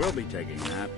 We'll be taking a nap.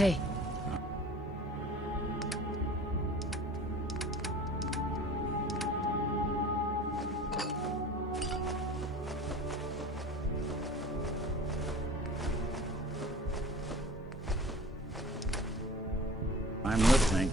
Hey. I'm listening.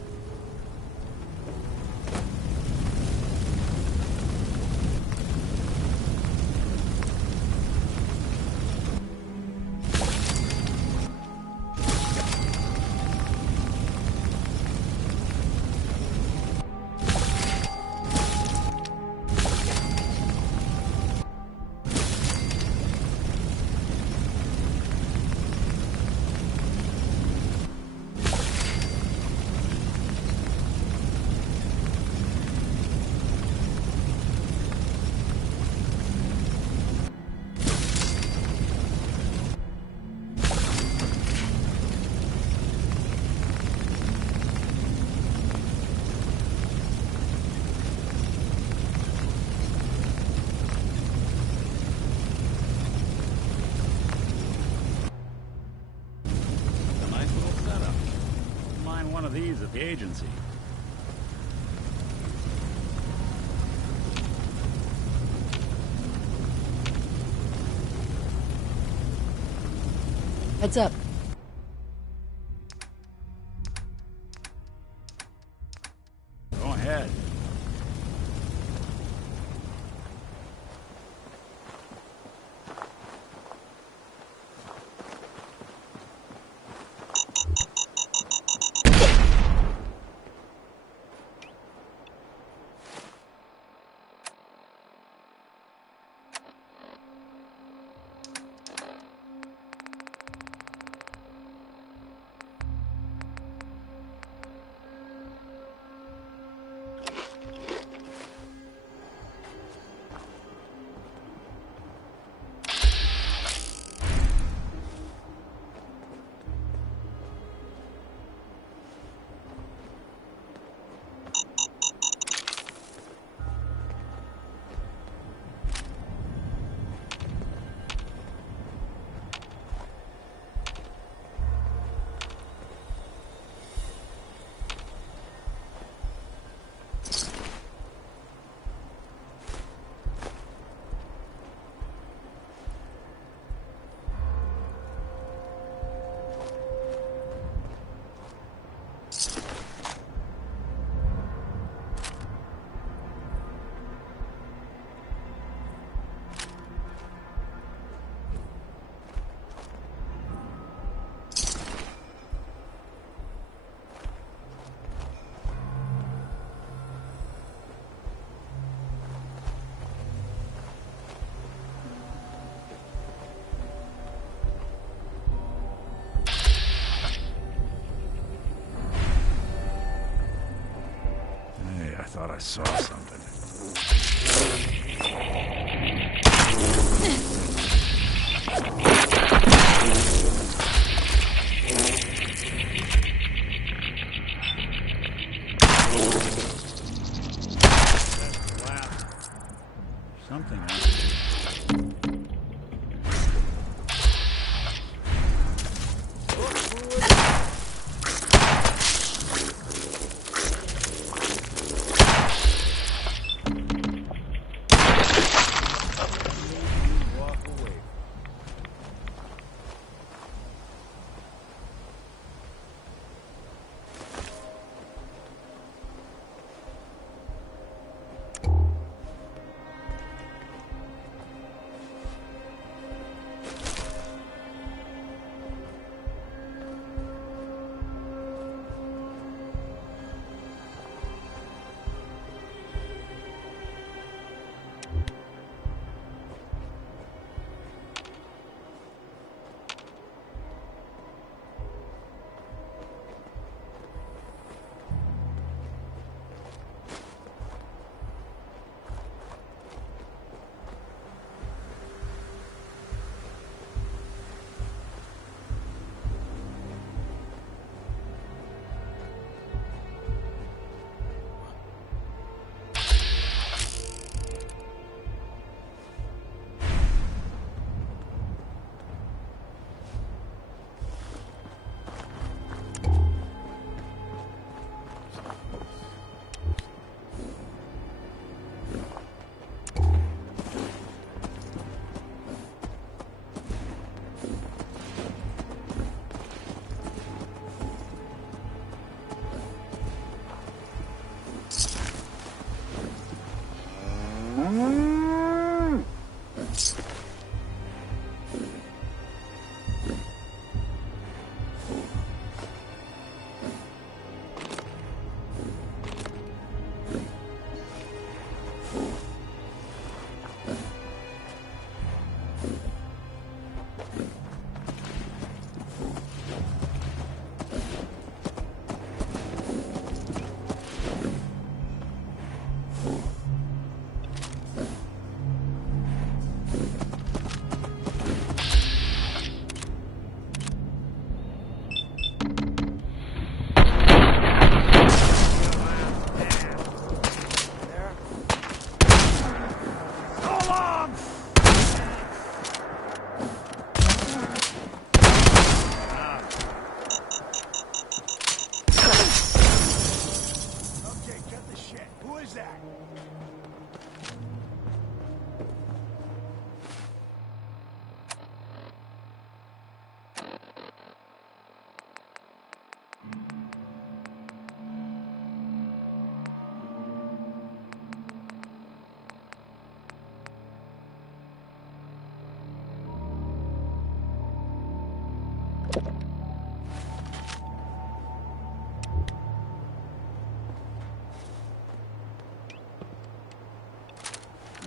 One of these at the agency. Heads up. Go ahead. I thought I saw something. Something happened.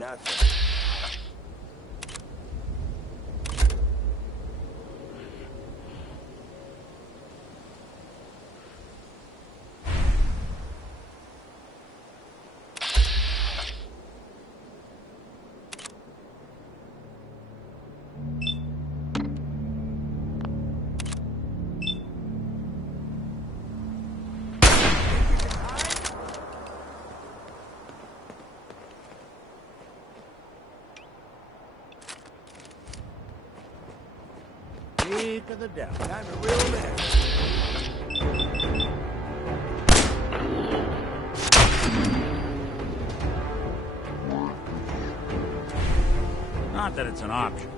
Nothing. Speak of the devil. I'm a real man. Not that it's an option.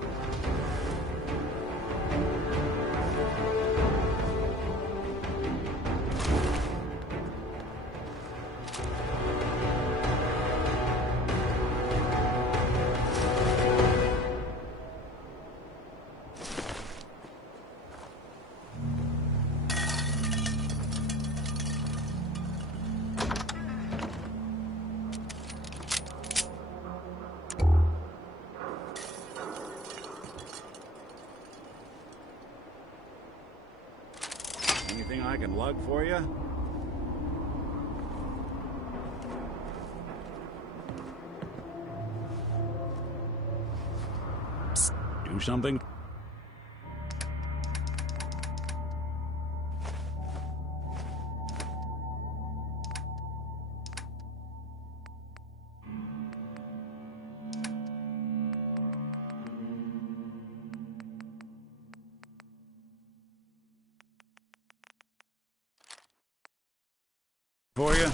Anything I can lug for you? Psst, do something? For you?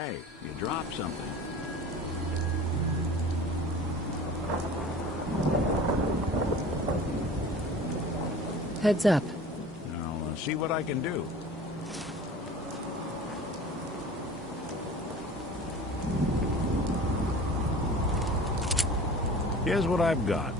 Hey, you dropped something. Heads up. I'll see what I can do. Here's what I've got.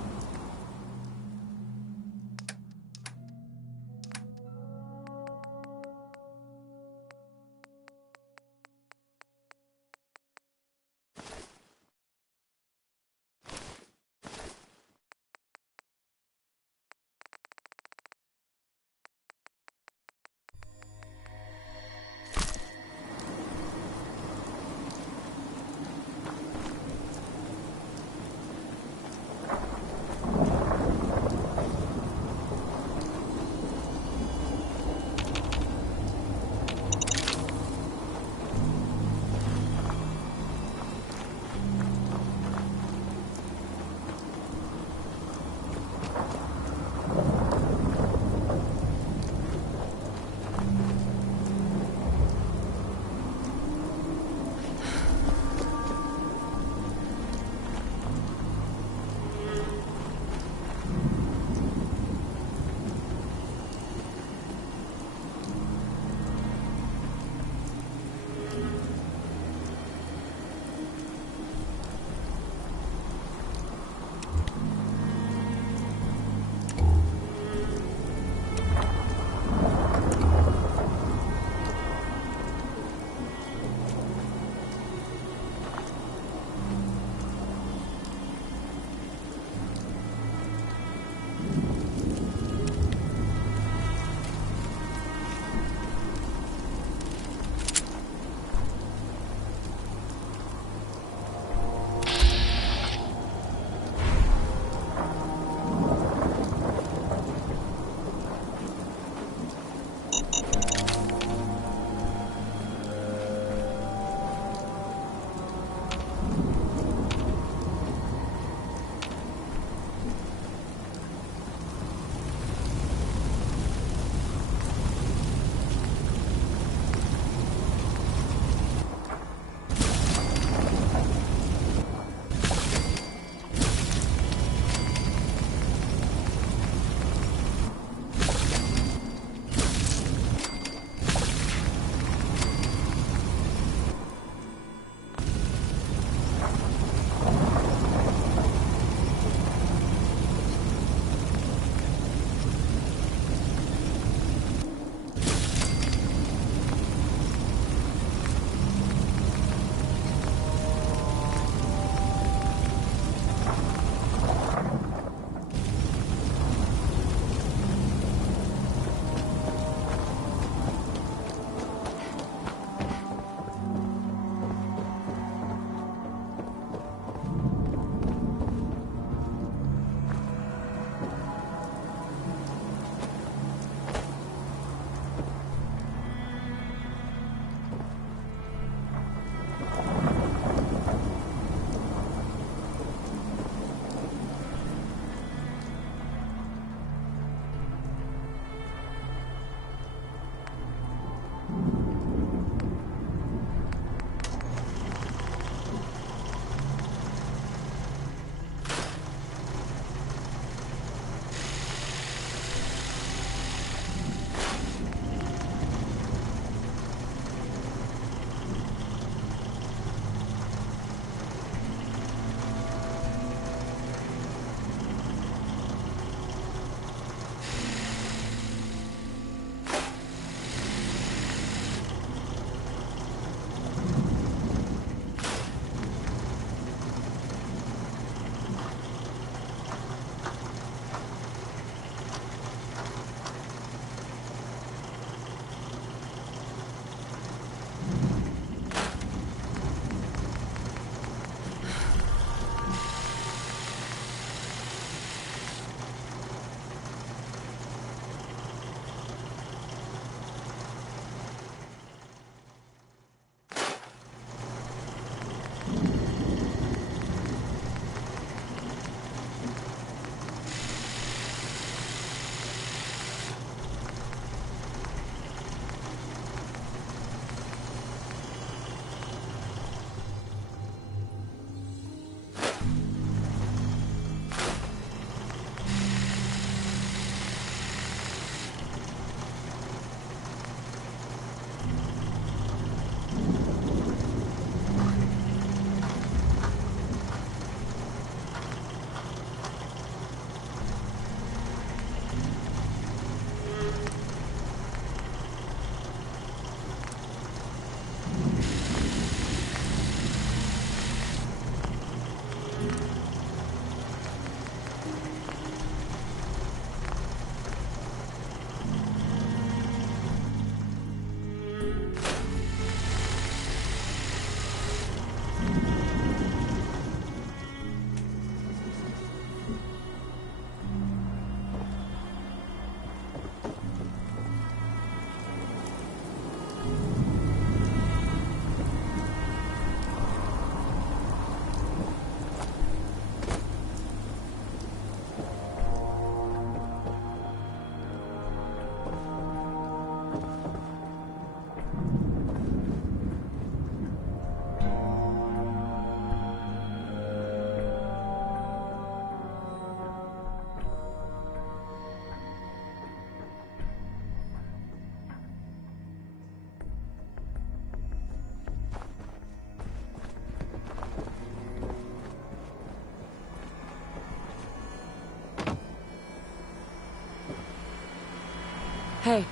Hey,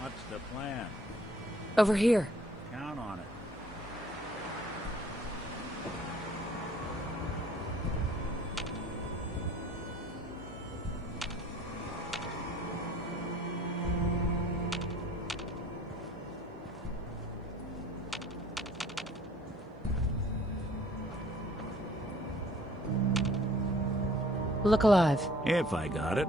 What's the plan? over here. Count on it. Look alive. If I got it.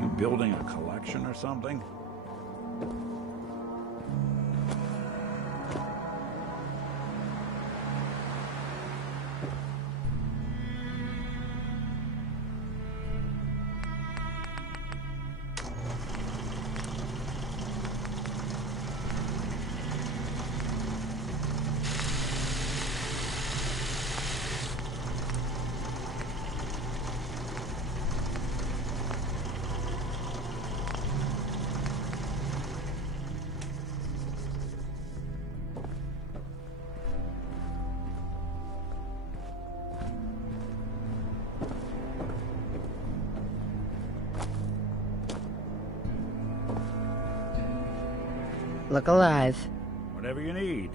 You building a collection or something? Look alive. Whatever you need.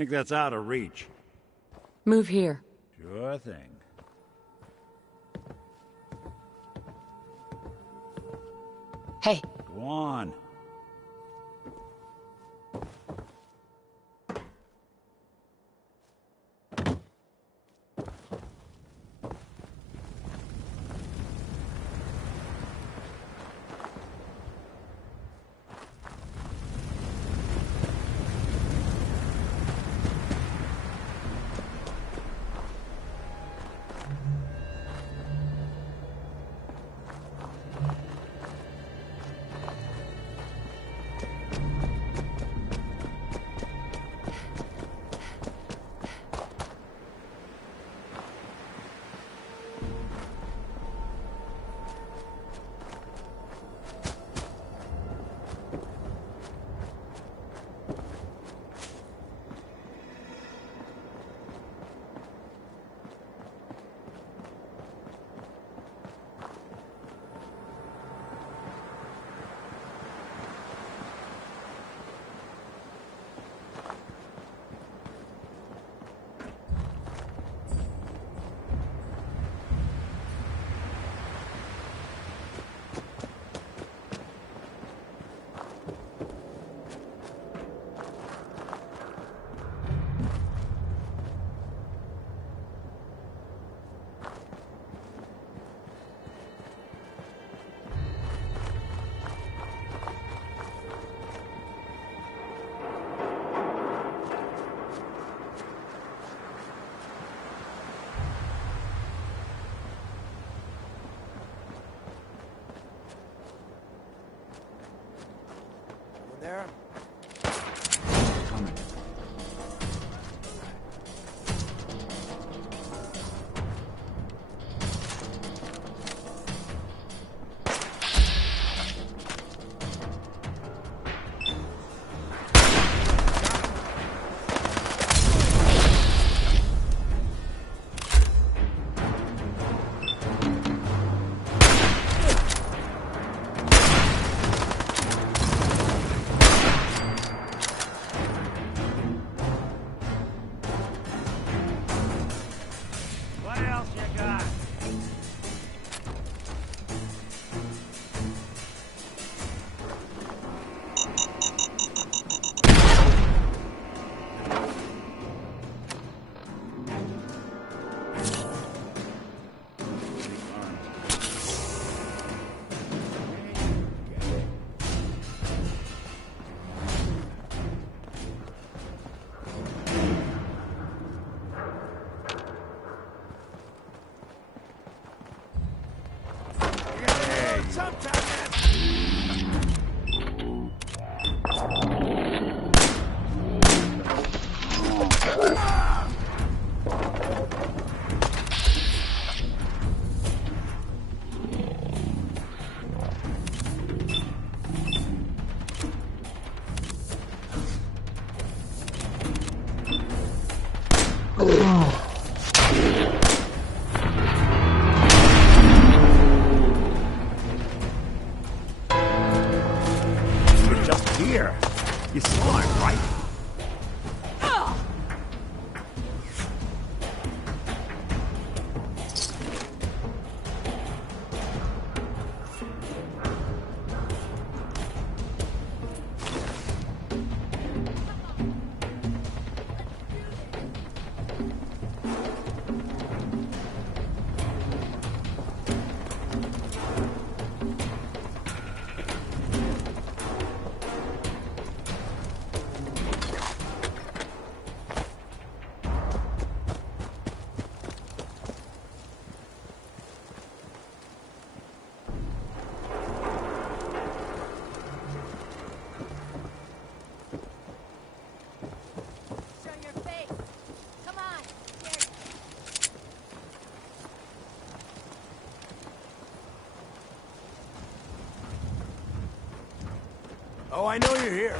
Think that's out of reach. Move here. Sure thing. Hey, Go on. was just here. You saw it, right? Oh, I know you're here.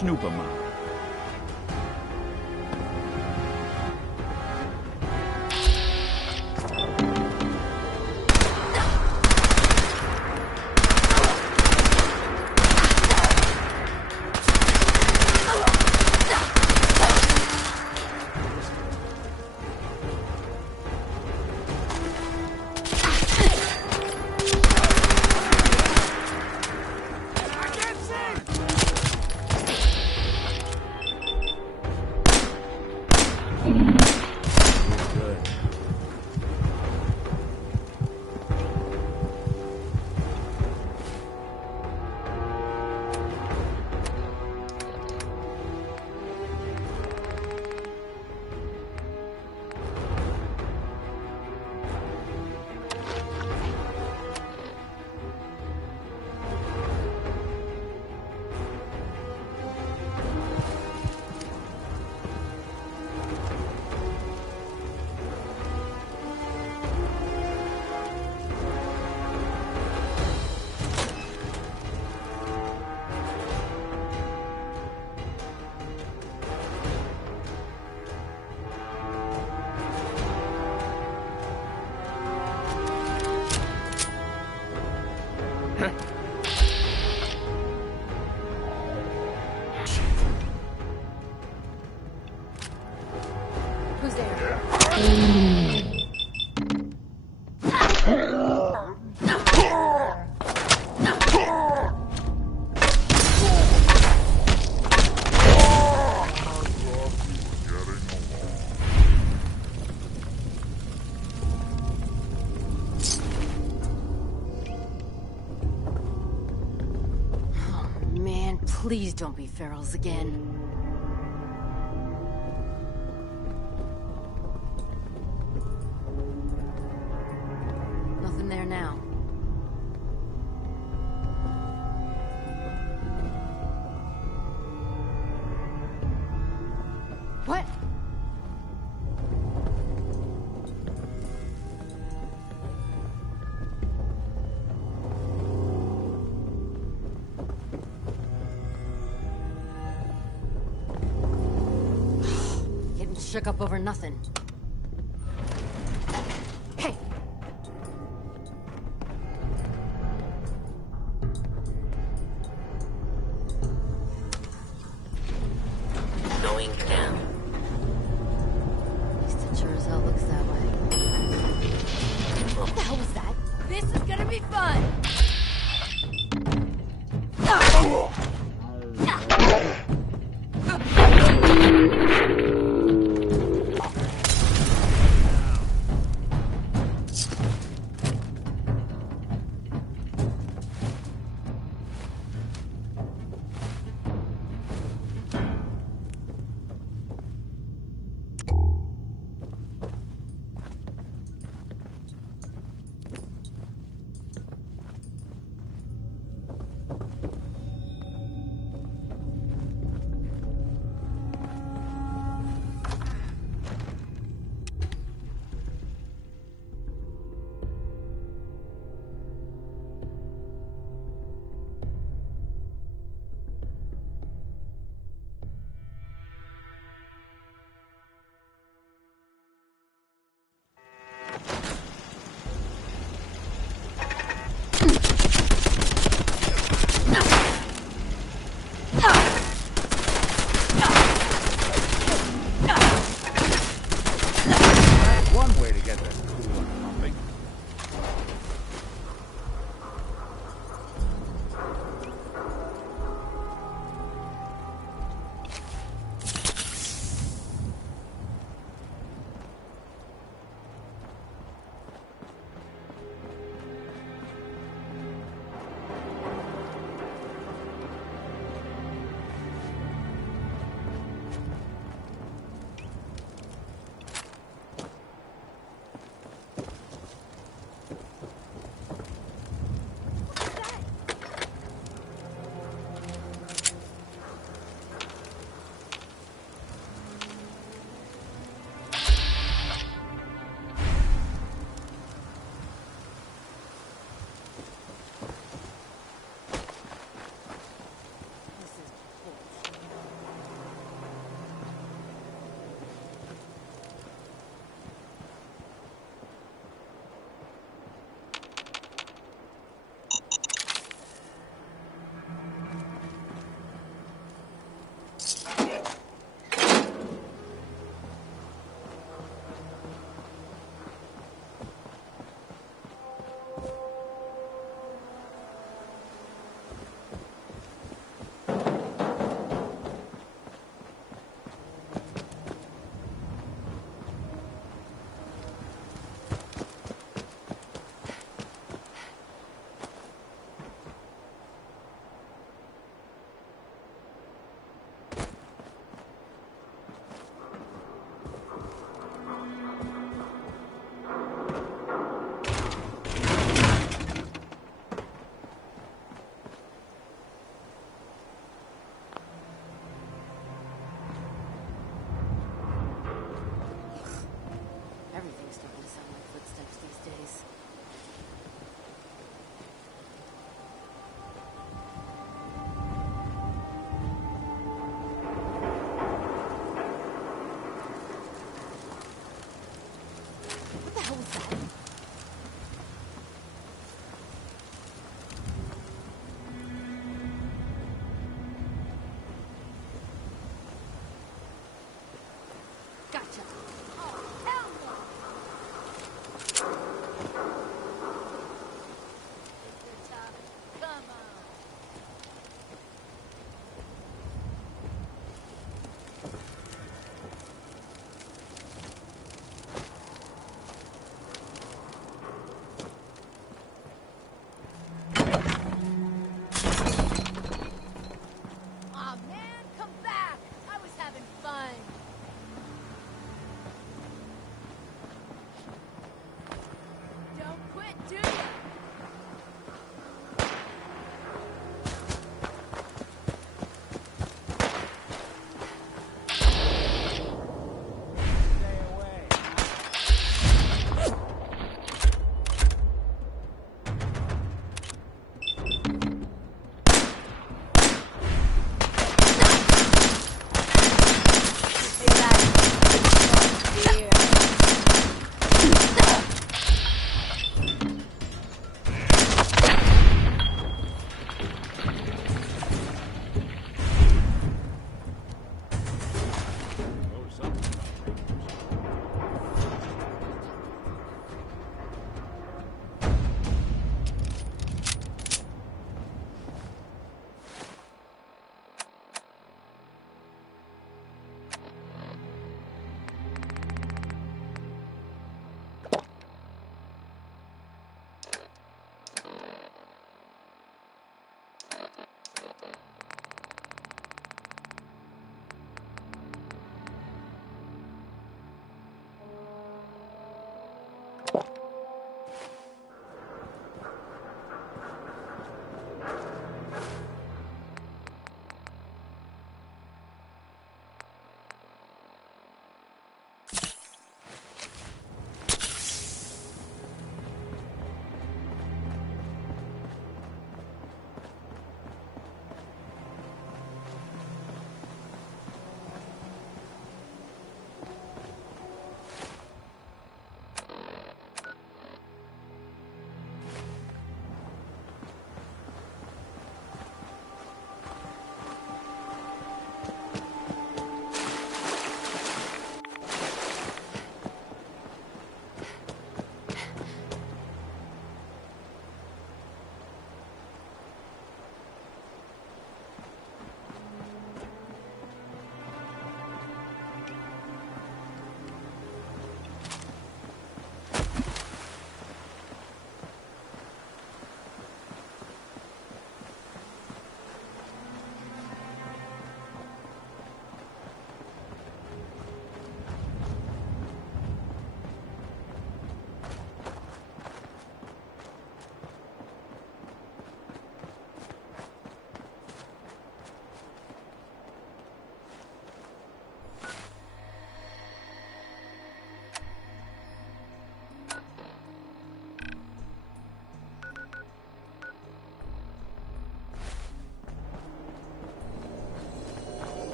Snoop 'em out. Who's there? Please don't be ferals again. Nothing there now. What? shook up over nothing. Hey! Going down. At least it sure as hell looks that way. What the hell was that? This is gonna be fun!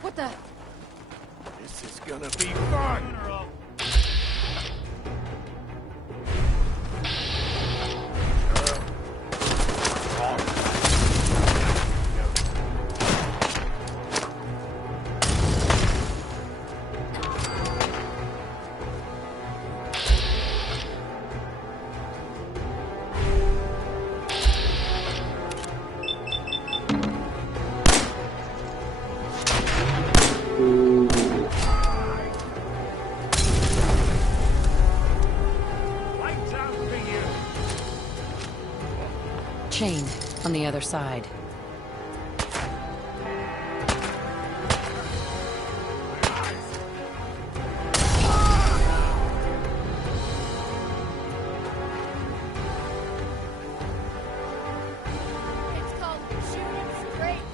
What the? This is gonna be fun! Chain on the other side. It's called shooting straight.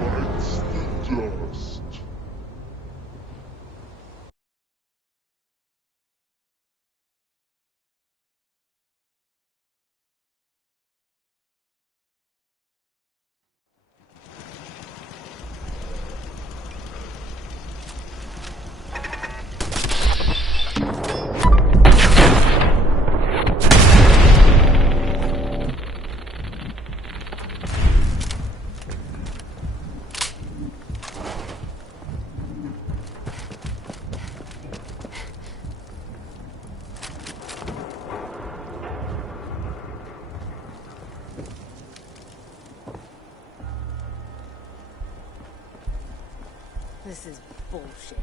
bites the dust. This is bullshit.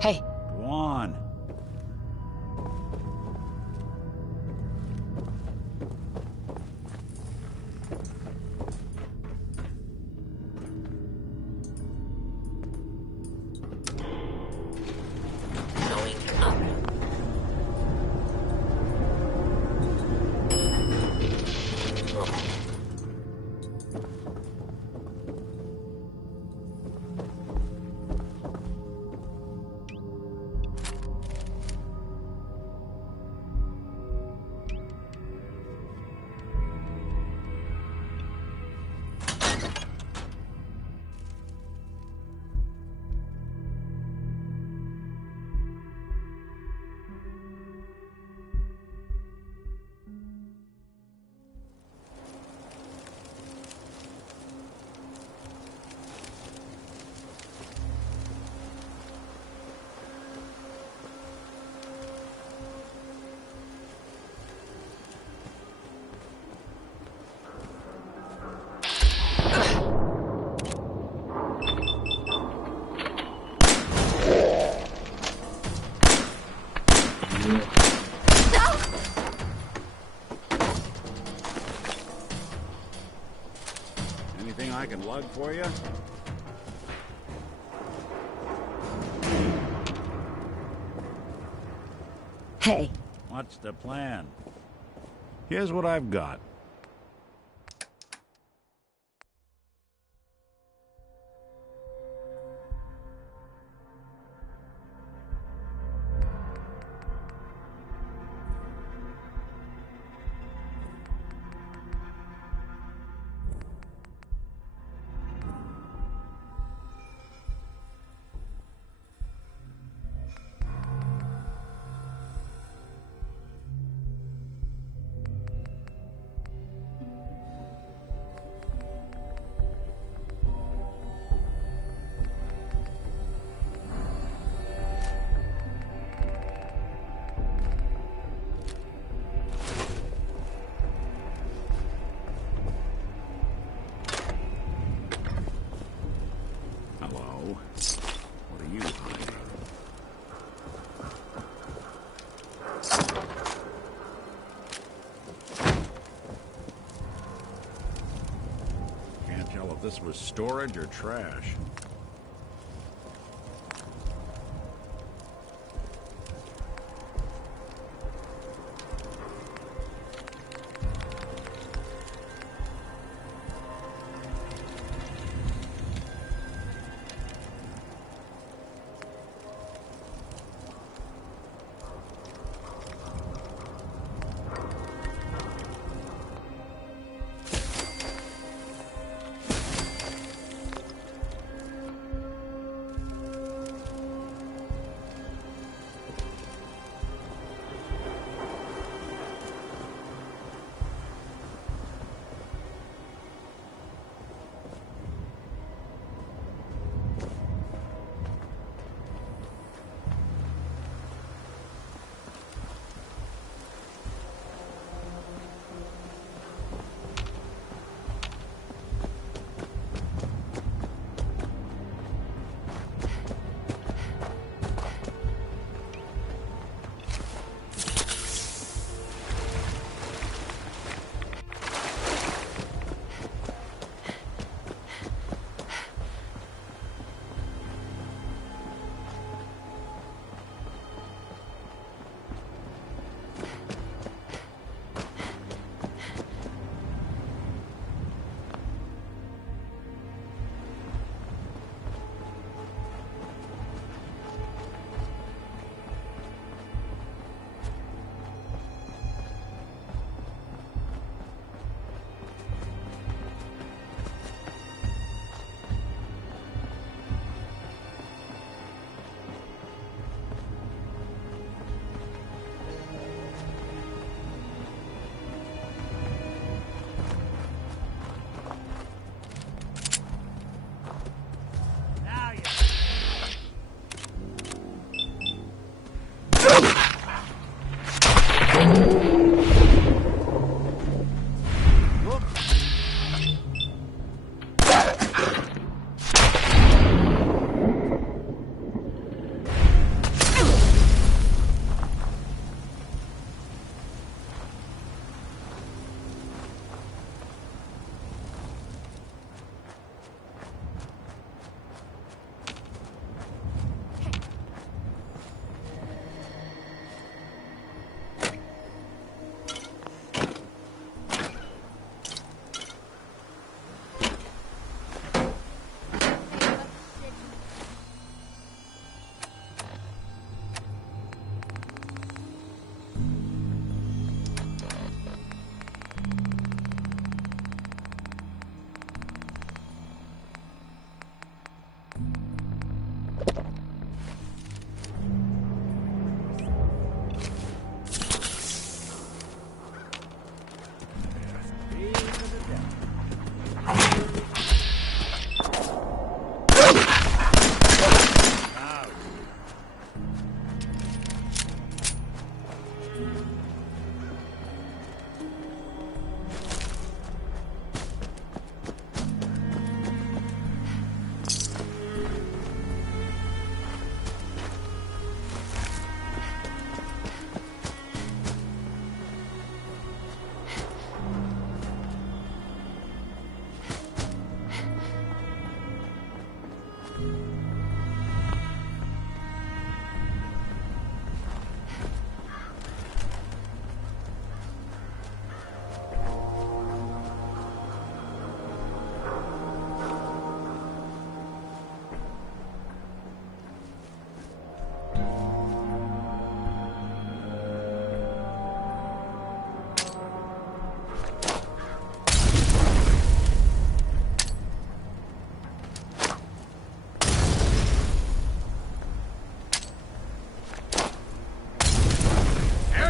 Hey, Go on. Going up. Oh. Anything I can lug for you? hey. What's the plan? Here's what I've got. Hello? What are you hiding? Can't tell if this was storage or trash.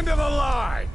End of the line!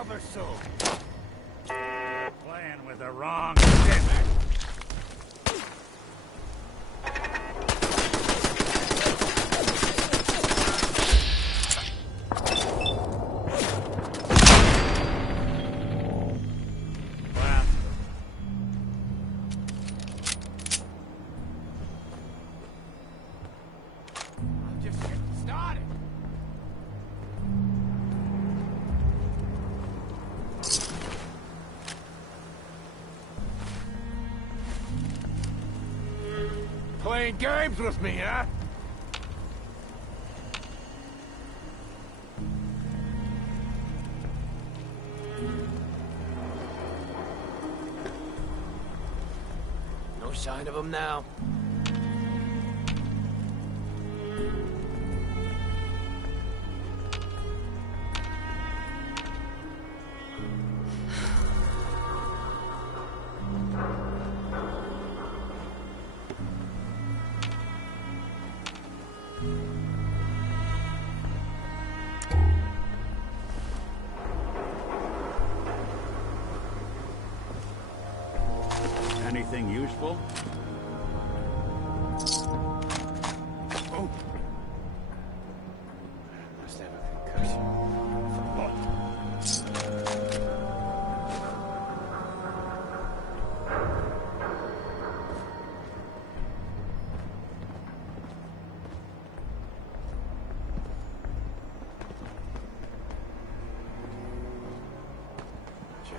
Over soon. Playing with the wrong shit. I'm just getting started. Playing games with me, huh? No sign of him now. Anything useful? Oh. Must have a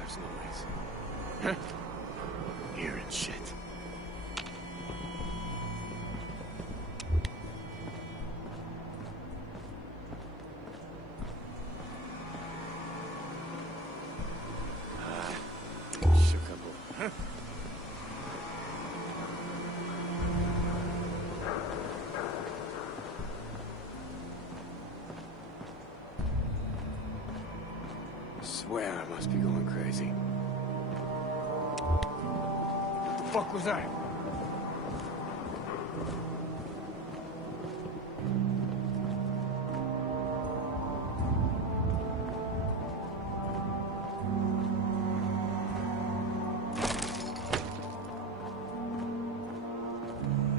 There's noise. Huh? Hearing shit. Shook up. Huh? Swear I must be going crazy. What the fuck was that?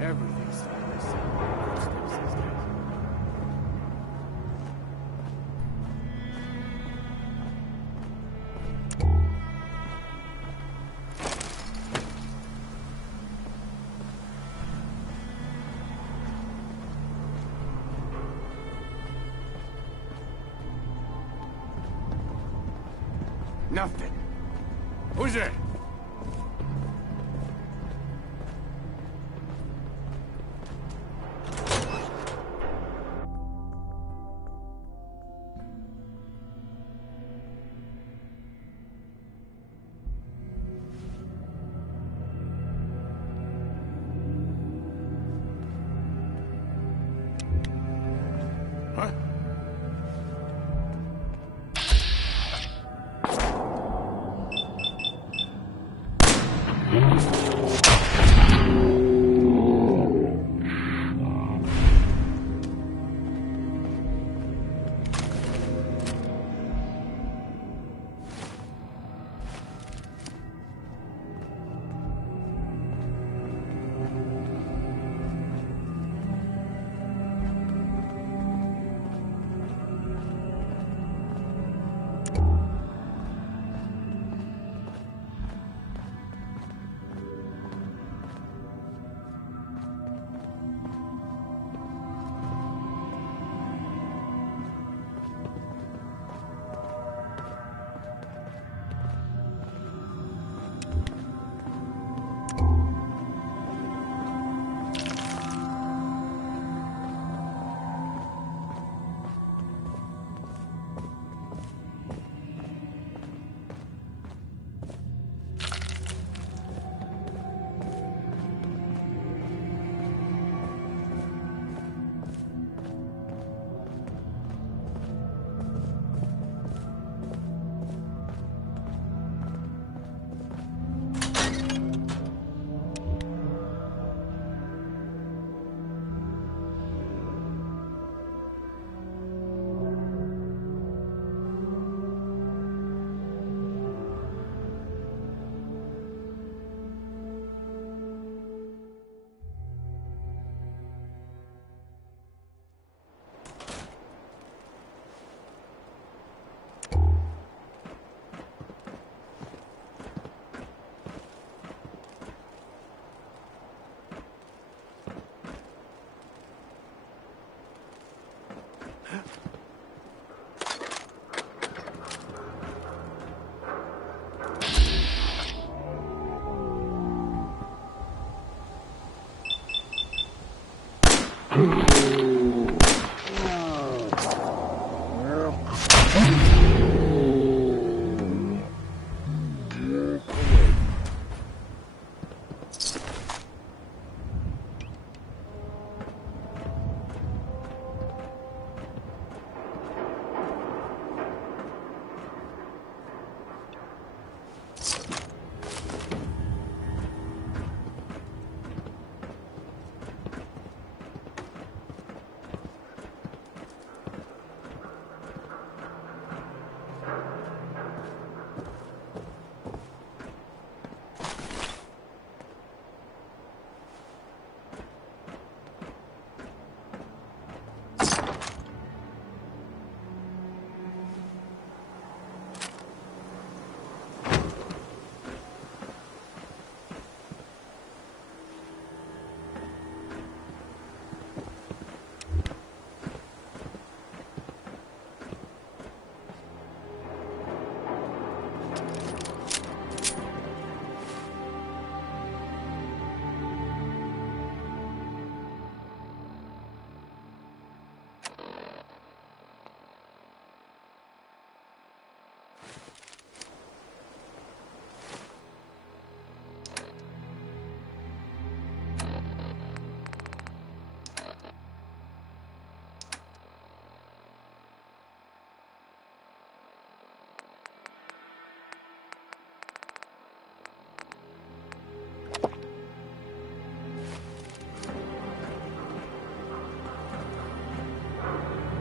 Everything's starting to sound like footsteps these days. Nothing. Who's there? Huh?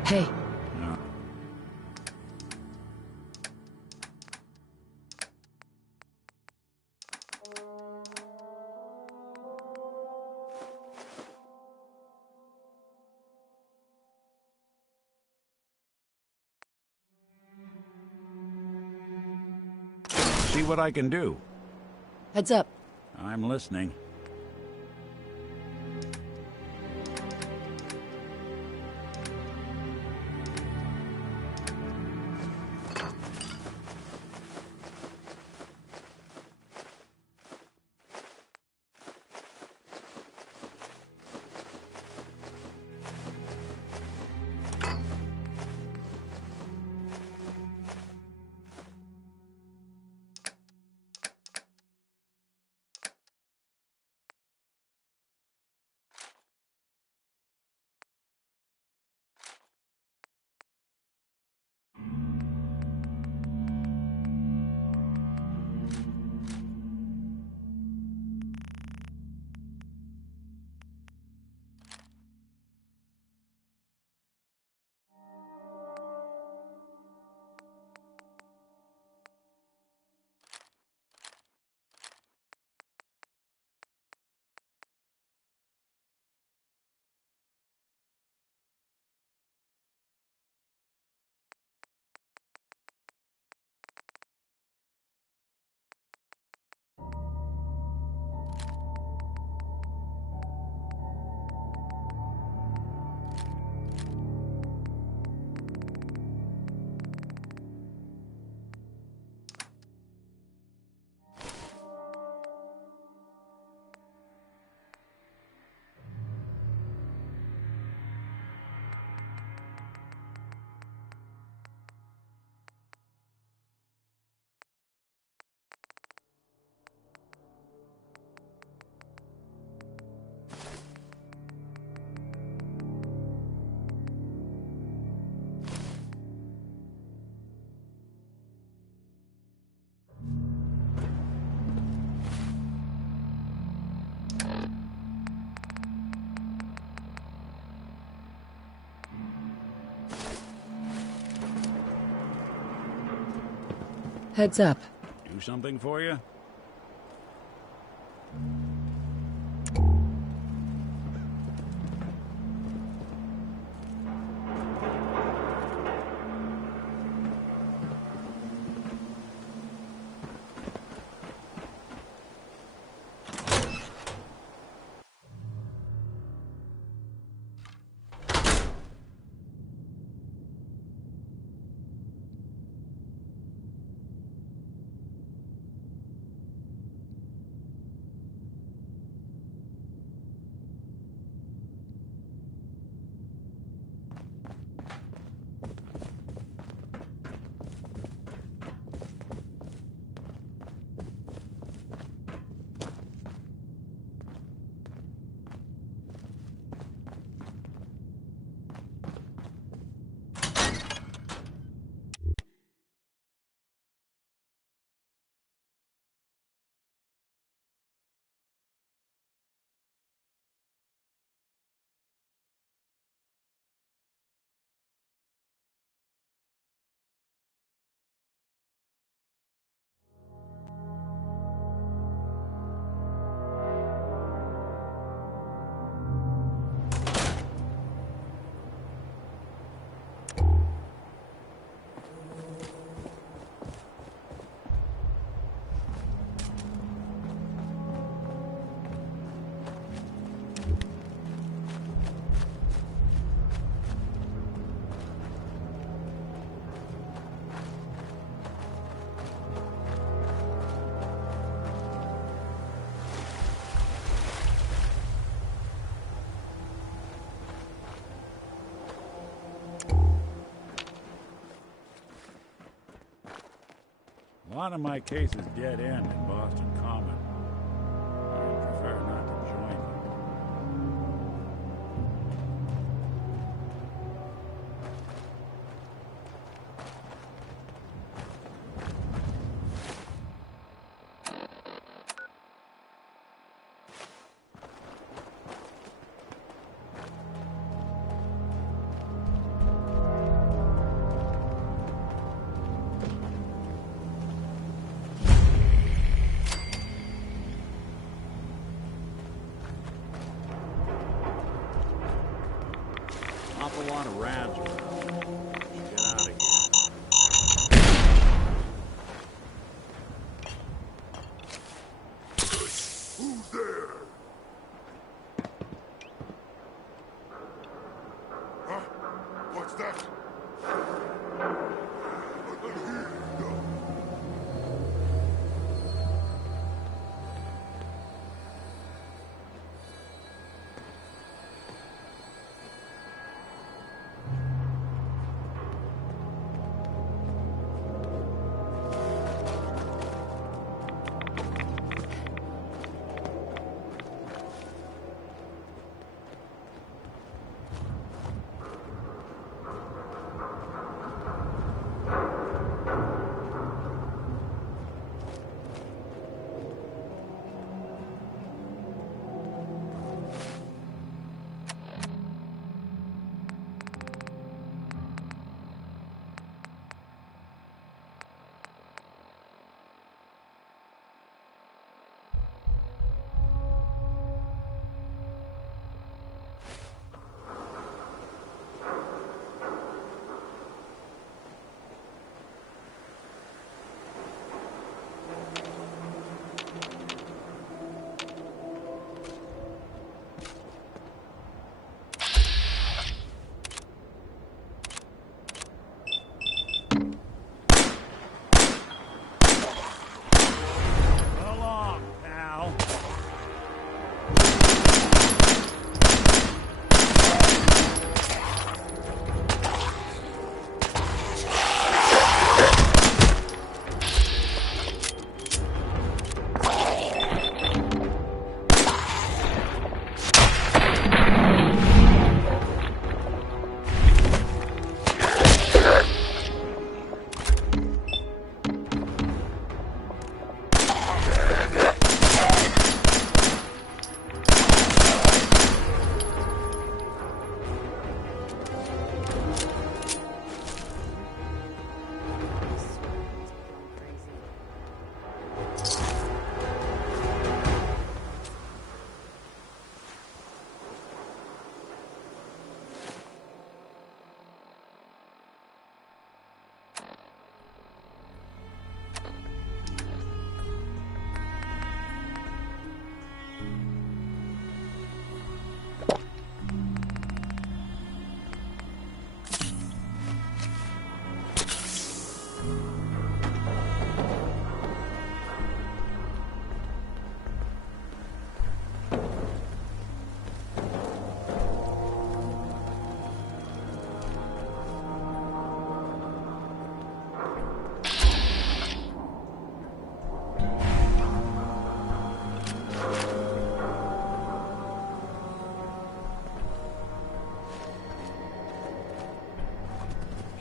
Hey, No. See what I can do. heads up. I'm listening. Heads up. Do something for you? A lot of my cases dead end in Boston Common. I prefer not to join them. lot of rats around. Get out of here. Who's there? Huh? What's that?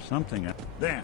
Something up there.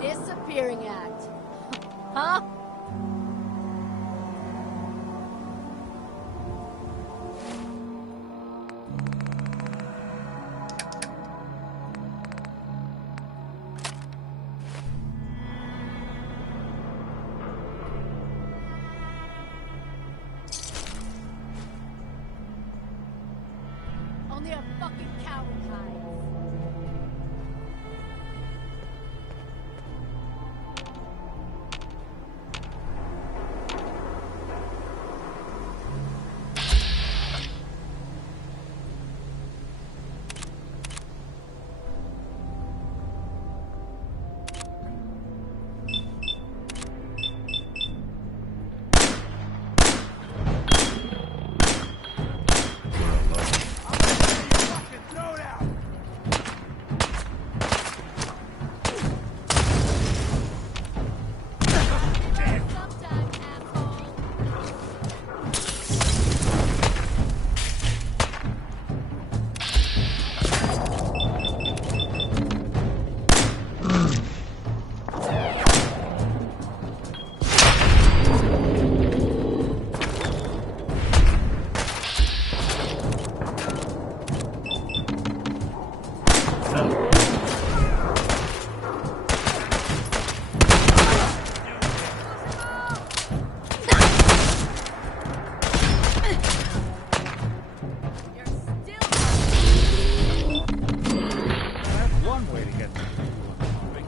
Disappearing act. Huh? Only a fucking coward hides. That's one way to get the people moving.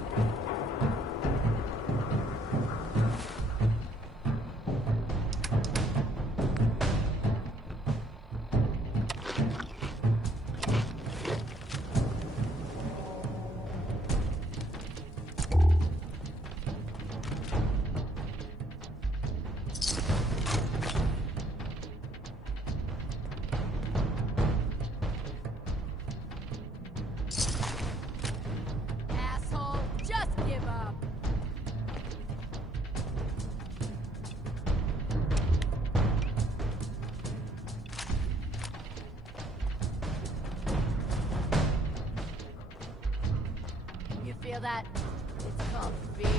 Asshole, just give up. You feel that? It's called fear.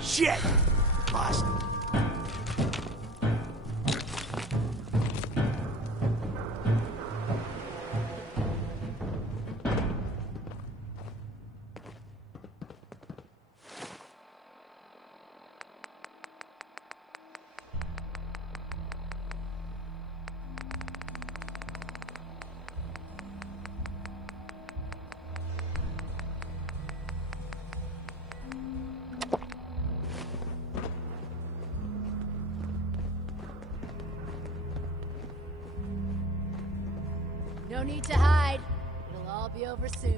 Shit! Lost. No need to hide. It'll all be over soon.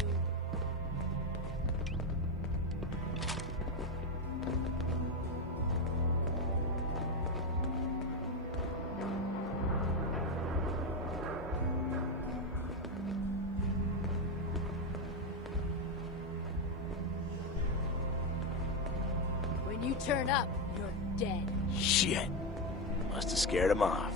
When you turn up, you're dead. Shit. Must have scared him off.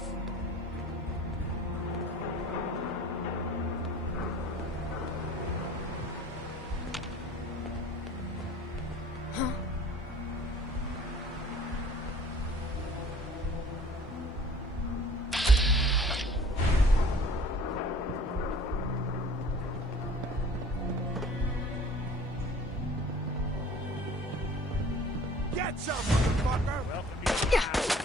Get some, motherfucker! Welcome to your house.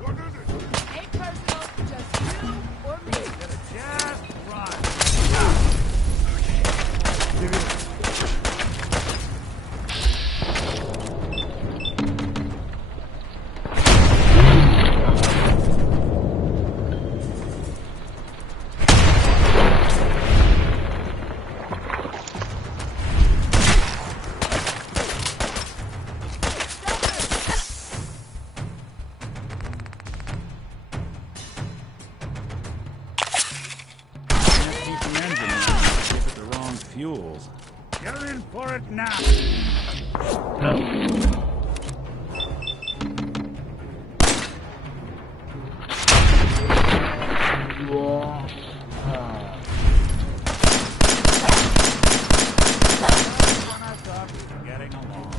What is it? Ain't personal, just you or me. Just run. Fuels. You're in for it now. I thought we were getting along.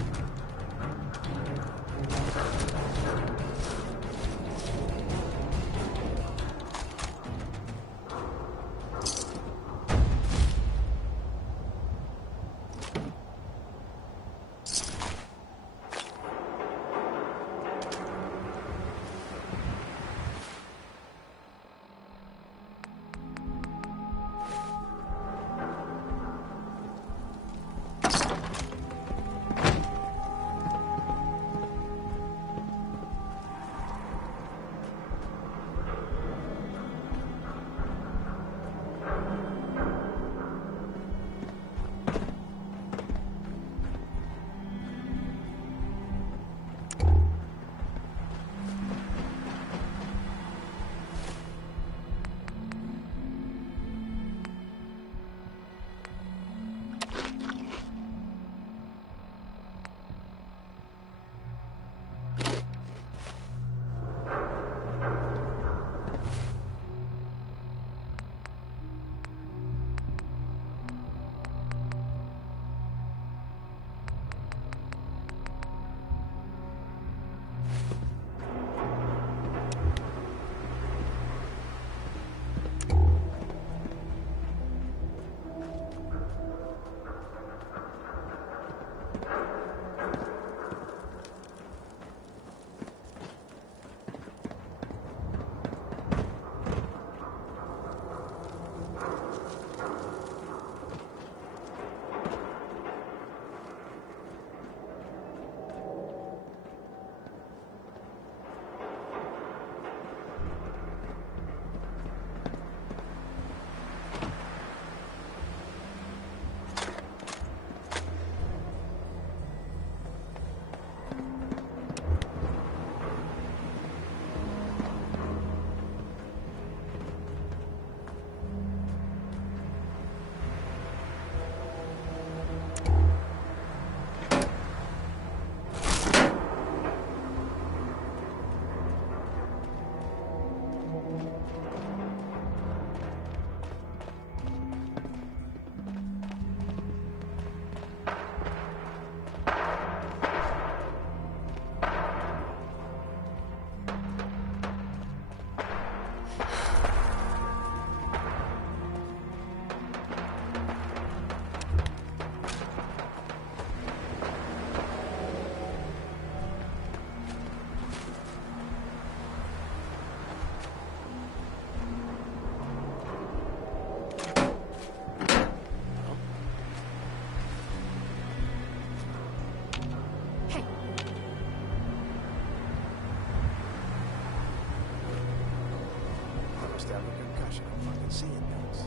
must have a concussion. I'm fucking seeing things.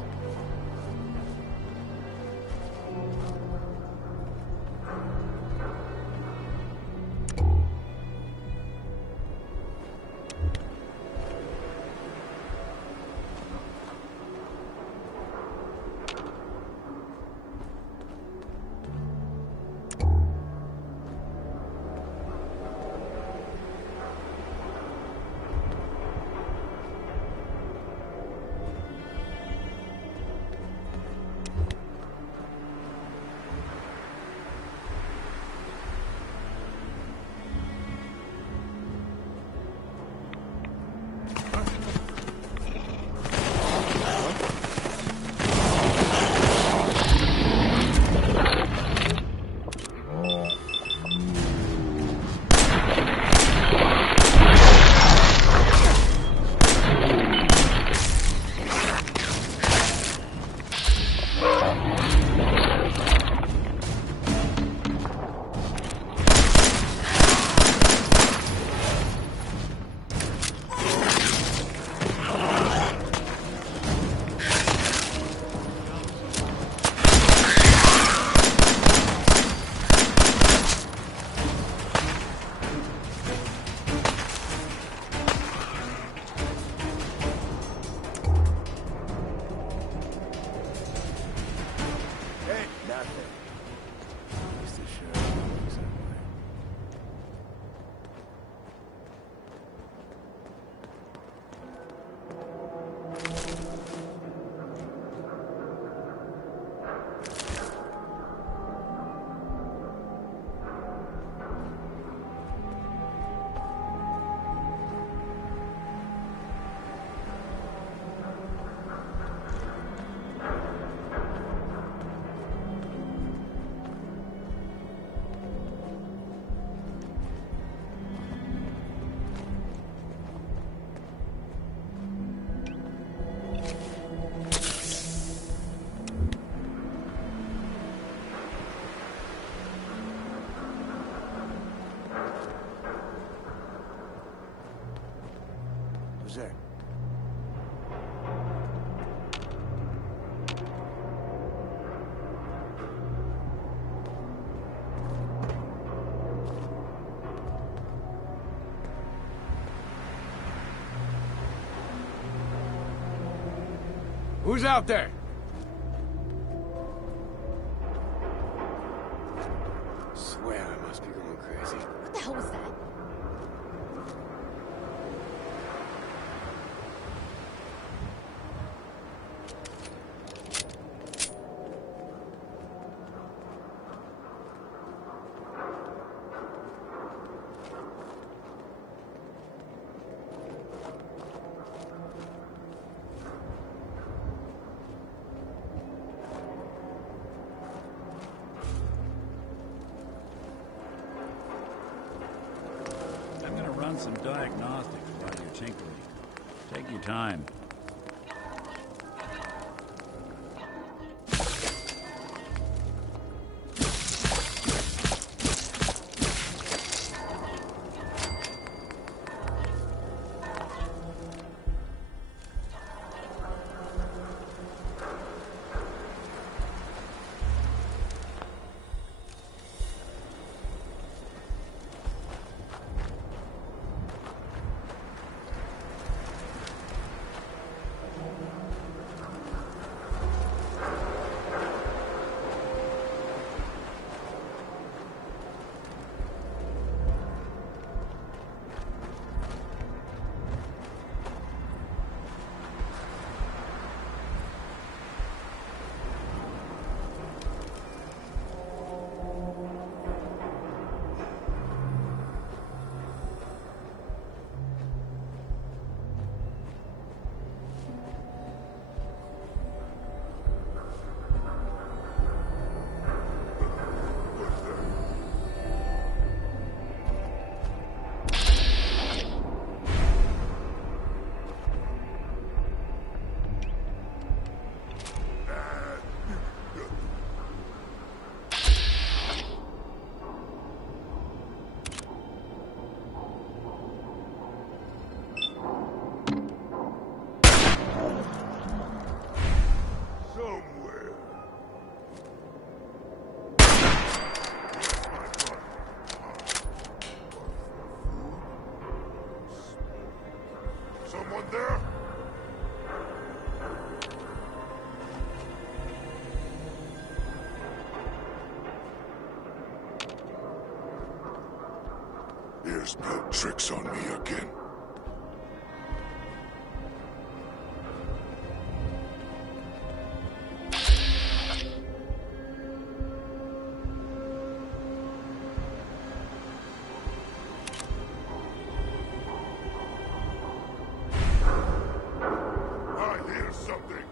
Who's there? Who's out there? Swear I must be going crazy. What the hell was that? Run some diagnostics while you're tinkering. Take your time. Anyone there? Here's no tricks on me again. I hear something.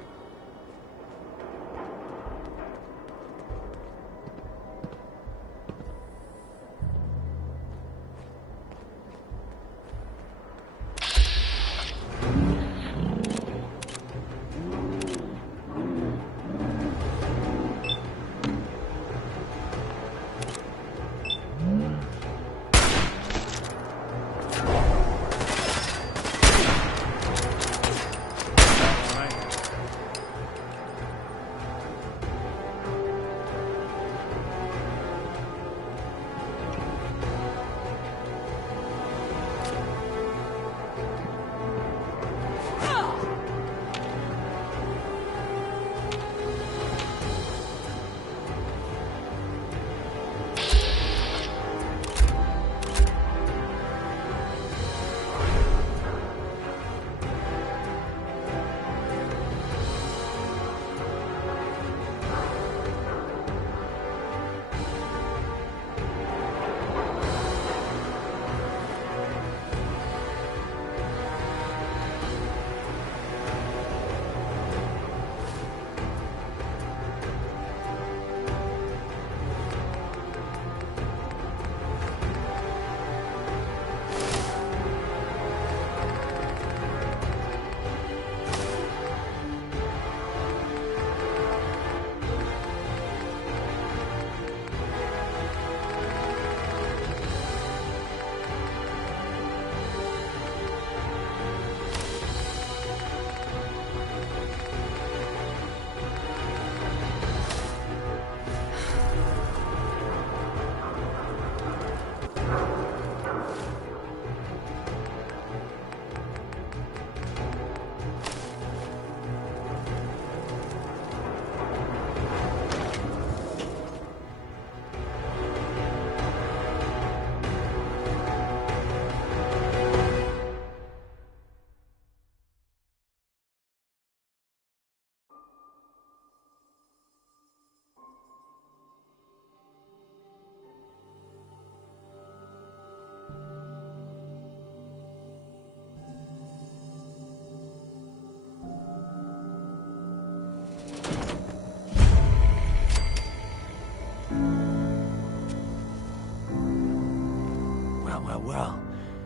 Well,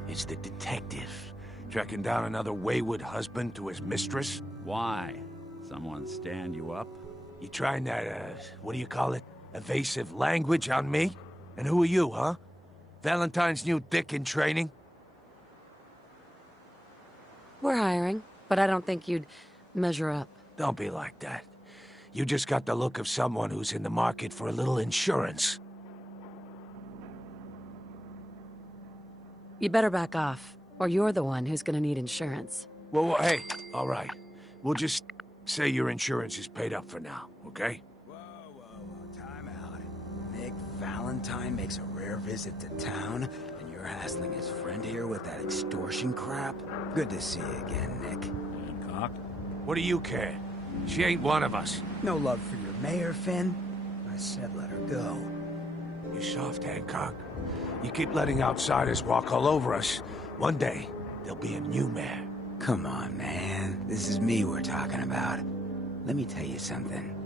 it's the detective. Tracking down another wayward husband to his mistress? Why? Someone stand you up? You trying that, what do you call it? Evasive language on me? And who are you, huh? Valentine's new dick in training? We're hiring, but I don't think you'd measure up. Don't be like that. You just got the look of someone who's in the market for a little insurance. You better back off, or you're the one who's gonna need insurance. Well, hey, all right. We'll just say your insurance is paid up for now, okay? Whoa, time out. Nick Valentine makes a rare visit to town, and you're hassling his friend here with that extortion crap? Good to see you again, Nick. Hancock? What do you care? She ain't one of us. No love for your mayor, Finn? I said let her go. You soft, Hancock. You keep letting outsiders walk all over us. One day, there'll be a new mayor. Come on, man. This is me we're talking about. Let me tell you something.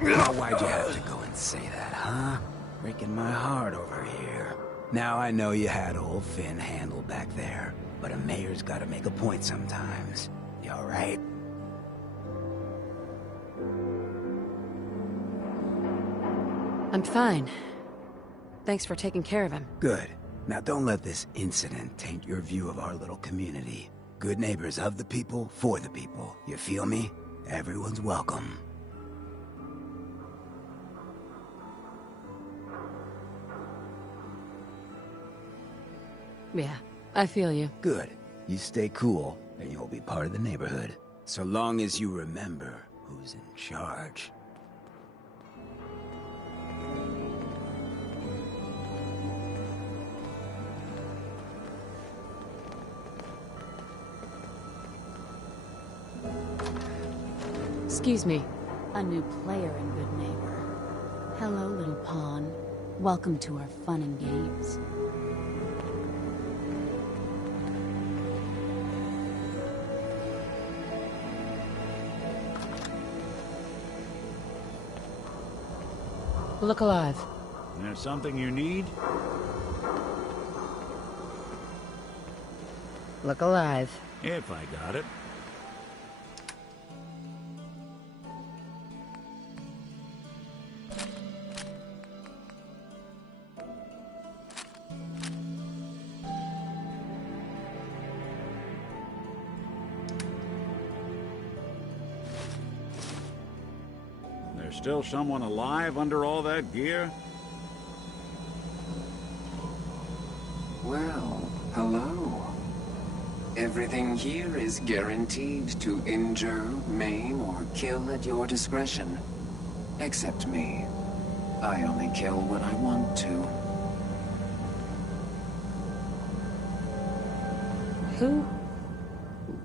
Now, why'd you have to go and say that, huh? Breaking my heart over here. Now I know you had old Finn handled back there, but a mayor's gotta make a point sometimes. You alright? I'm fine. Thanks for taking care of him. Good. Now don't let this incident taint your view of our little community. Good neighbors of the people, for the people. You feel me? Everyone's welcome. Yeah, I feel you. Good. You stay cool, and you'll be part of the neighborhood. So long as you remember who's in charge. Excuse me. A new player and good neighbor. Hello, little pawn. Welcome to our fun and games. Look alive. There's something you need? Look alive. If I got it. There's still someone alive under all that gear? Well, hello. Everything here is guaranteed to injure, maim, or kill at your discretion. Except me. I only kill when I want to. Who?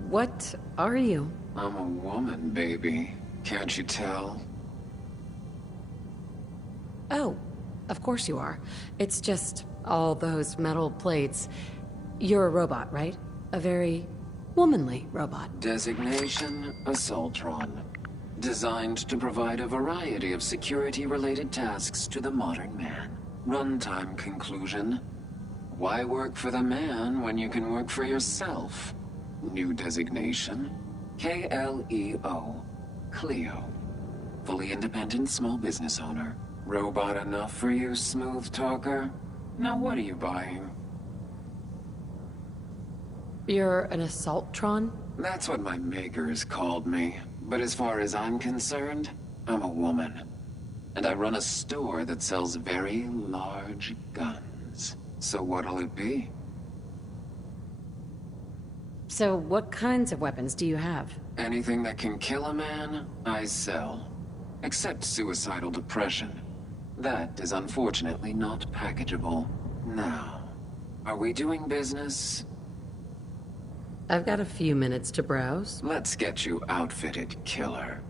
What are you? I'm a woman, baby. Can't you tell? Oh, of course you are. It's just all those metal plates. You're a robot, right? A very womanly robot. Designation, Assaultron. Designed to provide a variety of security-related tasks to the modern man. Runtime conclusion. Why work for the man when you can work for yourself? New designation. KLEO. Cleo. Fully independent small business owner. Robot enough for you, smooth talker? Now what are you buying? You're an Assaultron? That's what my makers called me. But as far as I'm concerned, I'm a woman. And I run a store that sells very large guns. So what'll it be? So what kinds of weapons do you have? Anything that can kill a man, I sell. Except suicidal depression. That is unfortunately not packageable. Now, are we doing business? I've got a few minutes to browse. Let's get you outfitted, killer.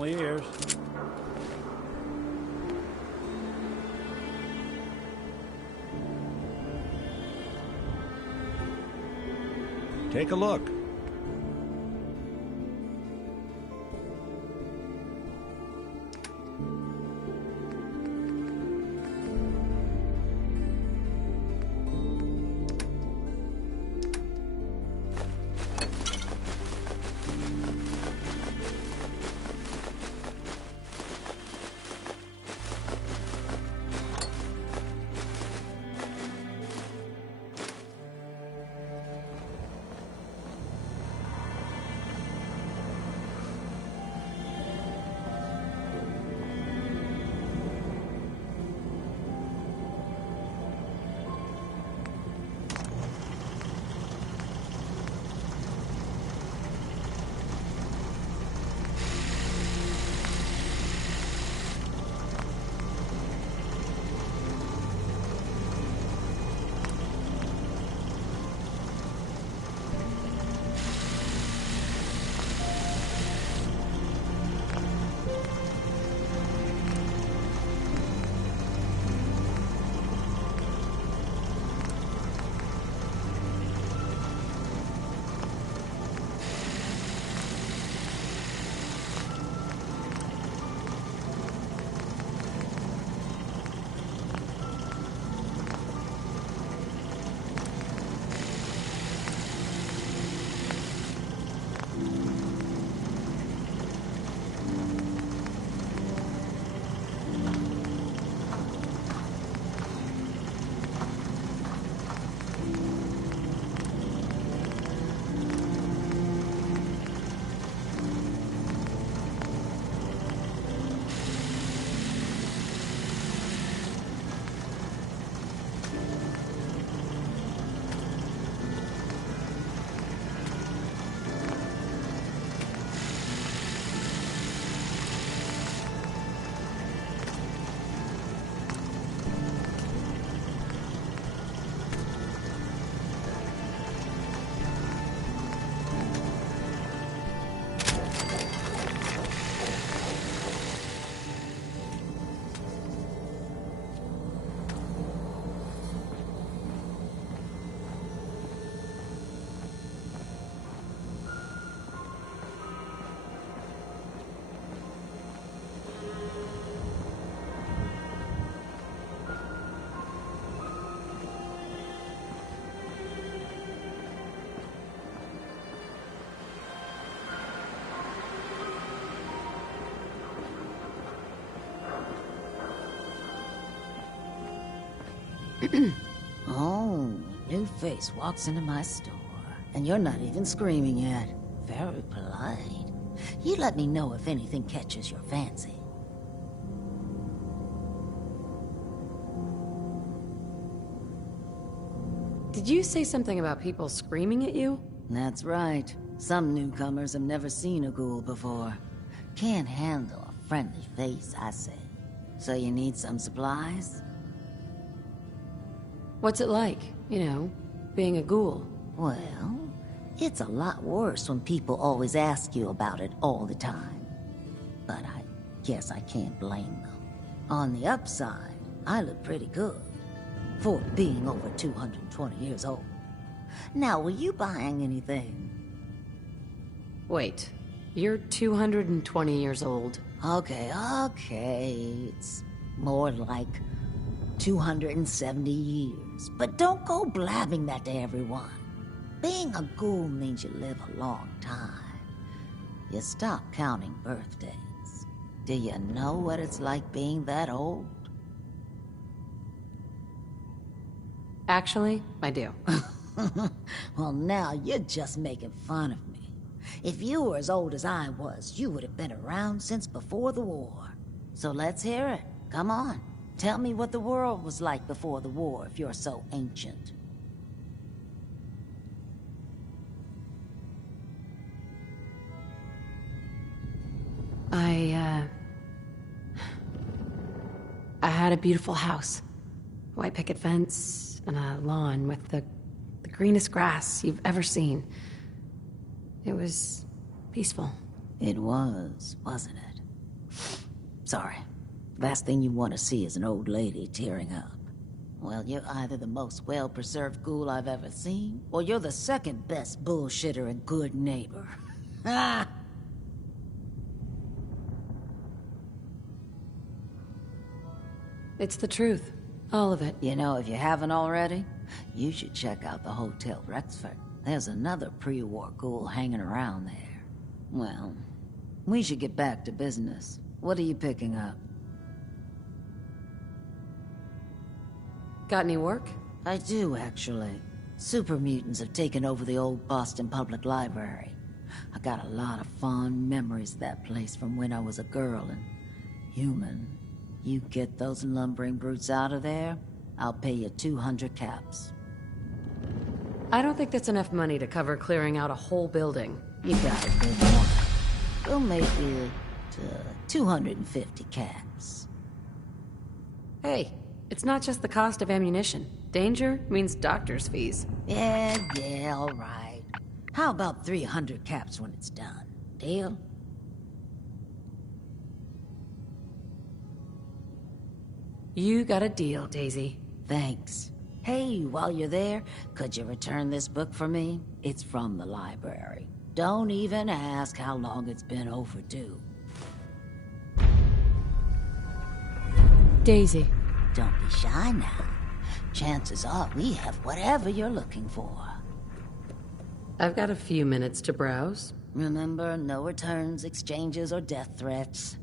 all ears. Take a look. Oh, new face walks into my store, and you're not even screaming yet. Very polite. You let me know if anything catches your fancy. Did you say something about people screaming at you? That's right. Some newcomers have never seen a ghoul before. Can't handle a friendly face, I say. So you need some supplies? What's it like, you know, being a ghoul? Well, it's a lot worse when people always ask you about it all the time. But I guess I can't blame them. On the upside, I look pretty good for being over 220 years old. Now, were you buying anything? Wait, you're 220 years old. Okay. It's more like 270 years. But don't go blabbing that to everyone. Being a ghoul means you live a long time. You stop counting birthdays. Do you know what it's like being that old? Actually, I do. Well, now you're just making fun of me. If you were as old as I was, you would have been around since before the war. So let's hear it. Come on. Tell me what the world was like before the war if you're so ancient. I had a beautiful house. White picket fence and a lawn with the greenest grass you've ever seen. It was peaceful. It was, wasn't it? Sorry. Last thing you want to see is an old lady tearing up. Well, you're either the most well-preserved ghoul I've ever seen, or you're the second best bullshitter and good neighbor. Ah! It's the truth. All of it. You know, if you haven't already, you should check out the Hotel Rexford. There's another pre-war ghoul hanging around there. Well, we should get back to business. What are you picking up? Got any work? I do, actually. Super mutants have taken over the old Boston Public Library. I got a lot of fond memories of that place from when I was a girl and human. You get those lumbering brutes out of there, I'll pay you 200 caps. I don't think that's enough money to cover clearing out a whole building. You got a good one. We'll make it 250 caps. Hey, it's not just the cost of ammunition. Danger means doctor's fees. Yeah, all right. How about 300 caps when it's done? Deal? You got a deal, Daisy. Thanks. Hey, while you're there, could you return this book for me? It's from the library. Don't even ask how long it's been overdue. Daisy. Don't be shy now. Chances are we have whatever you're looking for. I've got a few minutes to browse. Remember, no returns, exchanges, or death threats.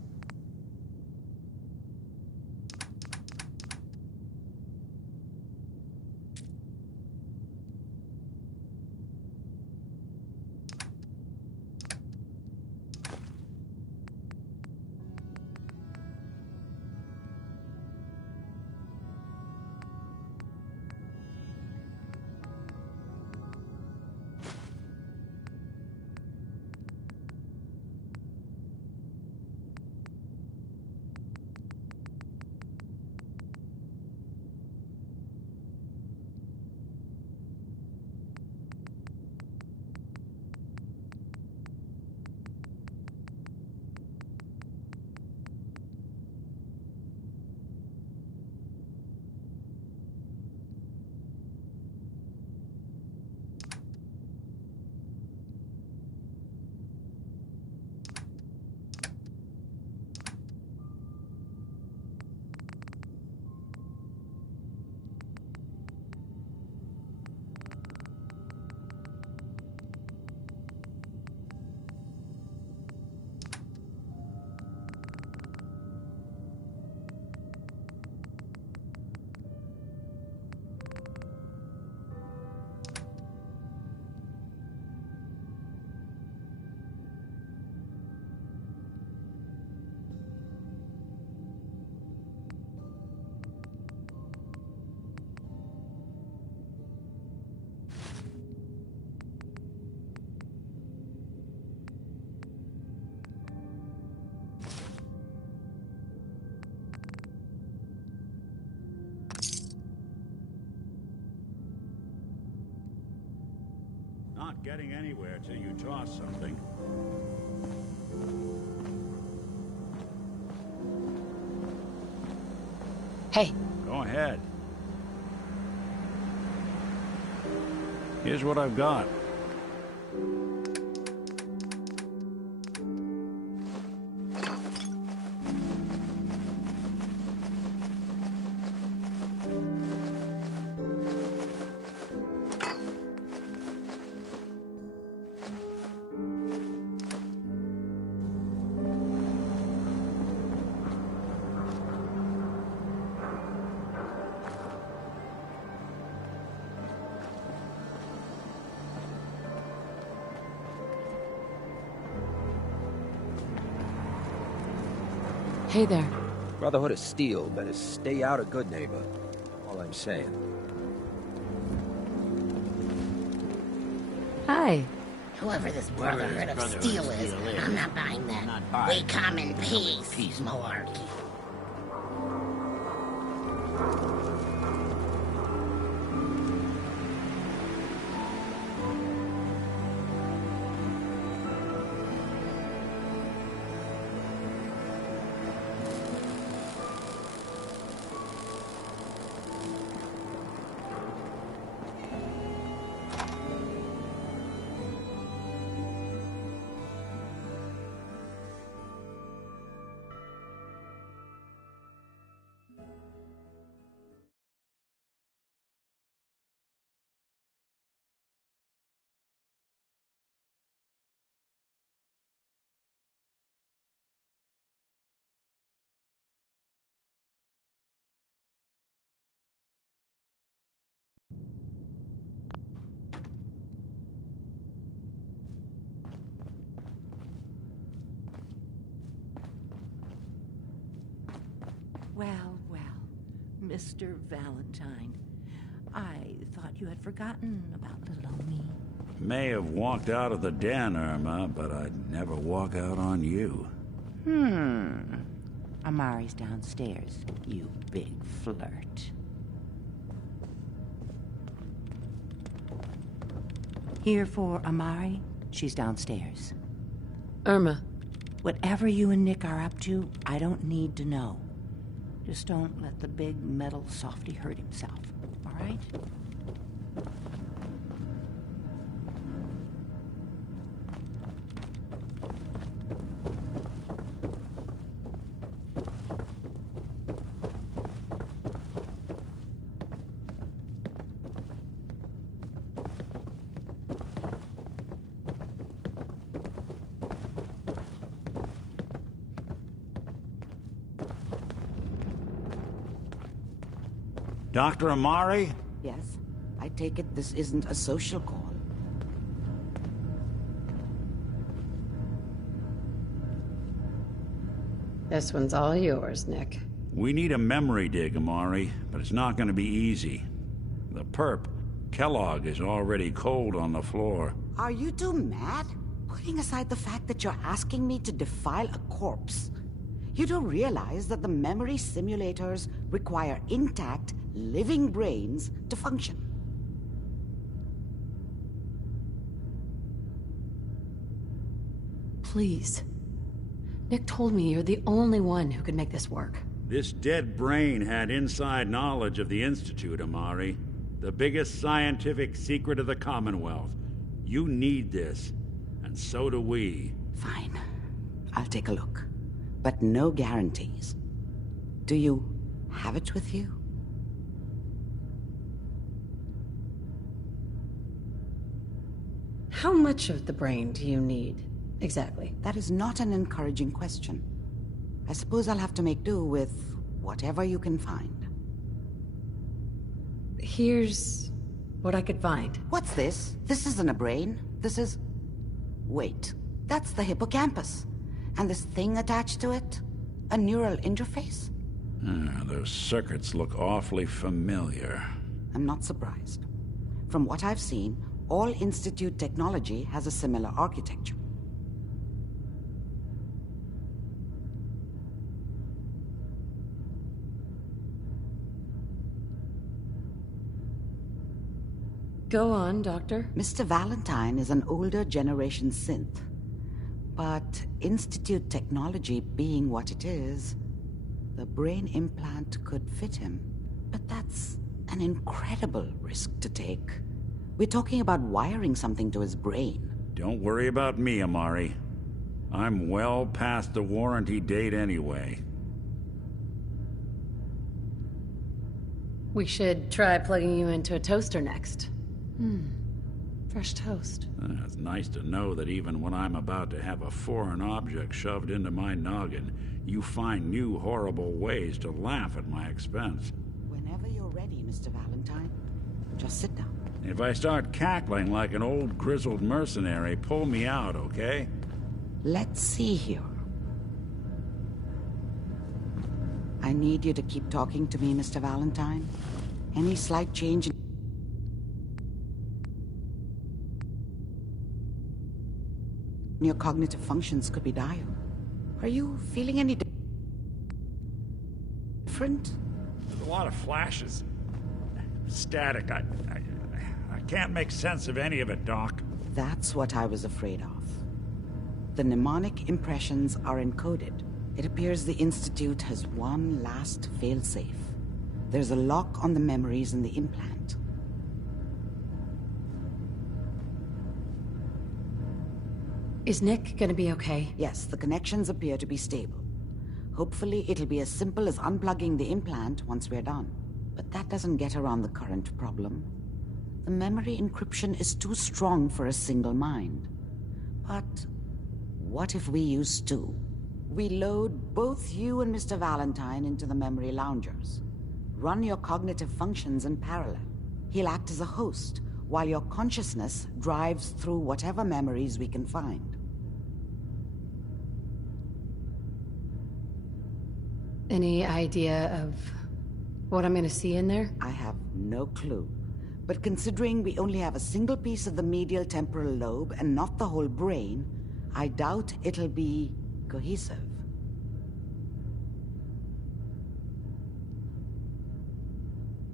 Not getting anywhere till you toss something. Hey. Go ahead. Here's what I've got. Hey there. Brotherhood of Steel better stay out of Good Neighbor. All I'm saying. Hi. Whoever this Brotherhood of Steel is, I'm not buying that. We come in peace, malarkey. Mr. Valentine. I thought you had forgotten about little old me. May have walked out of the den, Irma, but I'd never walk out on you. Amari's downstairs, you big flirt. Here for Amari? She's downstairs. Irma. Whatever you and Nick are up to, I don't need to know. Just don't let the big metal softy hurt himself, all right? Dr. Amari? Yes. I take it this isn't a social call. This one's all yours, Nick. We need a memory dig, Amari, but it's not going to be easy. The perp, Kellogg, is already cold on the floor. Are you two mad? Putting aside the fact that you're asking me to defile a corpse, you do realize that the memory simulators require intact, living brains to function. Please. Nick told me you're the only one who could make this work. This dead brain had inside knowledge of the Institute, Amari. The biggest scientific secret of the Commonwealth. You need this, and so do we. Fine. I'll take a look. But no guarantees. Do you have it with you? How much of the brain do you need, exactly? That is not an encouraging question. I suppose I'll have to make do with whatever you can find. Here's what I could find. What's this? This isn't a brain. This is... Wait. That's the hippocampus. And this thing attached to it? A neural interface? Those circuits look awfully familiar. I'm not surprised. From what I've seen, all Institute technology has a similar architecture. Go on, Doctor. Mr. Valentine is an older generation synth. But Institute technology being what it is, the brain implant could fit him. But that's an incredible risk to take. We're talking about wiring something to his brain. Don't worry about me, Amari. I'm well past the warranty date anyway. We should try plugging you into a toaster next. Fresh toast. It's nice to know that even when I'm about to have a foreign object shoved into my noggin, you find new horrible ways to laugh at my expense. Whenever you're ready, Mr. Valentine, just sit down. If I start cackling like an old grizzled mercenary, pull me out, okay? Let's see here. I need you to keep talking to me, Mr. Valentine. Any slight change in your cognitive functions could be dire. Are you feeling any different? There's a lot of flashes. Static. I can't make sense of any of it, Doc. That's what I was afraid of. The mnemonic impressions are encoded. It appears the Institute has one last failsafe. There's a lock on the memories in the implant. Is Nick gonna be okay? Yes, the connections appear to be stable. Hopefully it'll be as simple as unplugging the implant once we're done. But that doesn't get around the current problem. The memory encryption is too strong for a single mind. But what if we use two? We load both you and Mr. Valentine into the memory loungers. Run your cognitive functions in parallel. He'll act as a host, while your consciousness drives through whatever memories we can find. Any idea of What I'm gonna see in there? I have no clue. But considering we only have a single piece of the medial temporal lobe and not the whole brain, I doubt it'll be cohesive.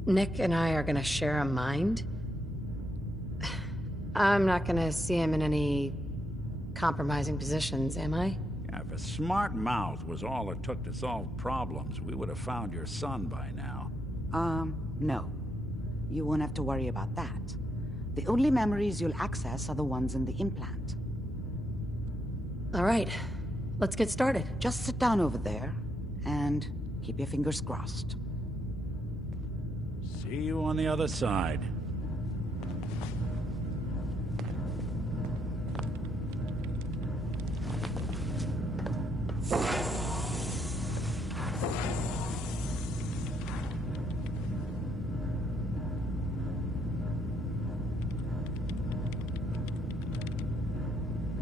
Nick and I are gonna share a mind? I'm not gonna see him in any compromising positions, am I? Yeah, if a smart mouth was all it took to solve problems, we would have found your son by now. No. You won't have to worry about that. The only memories you'll access are the ones in the implant. All right, let's get started. Just sit down over there and keep your fingers crossed. See you on the other side.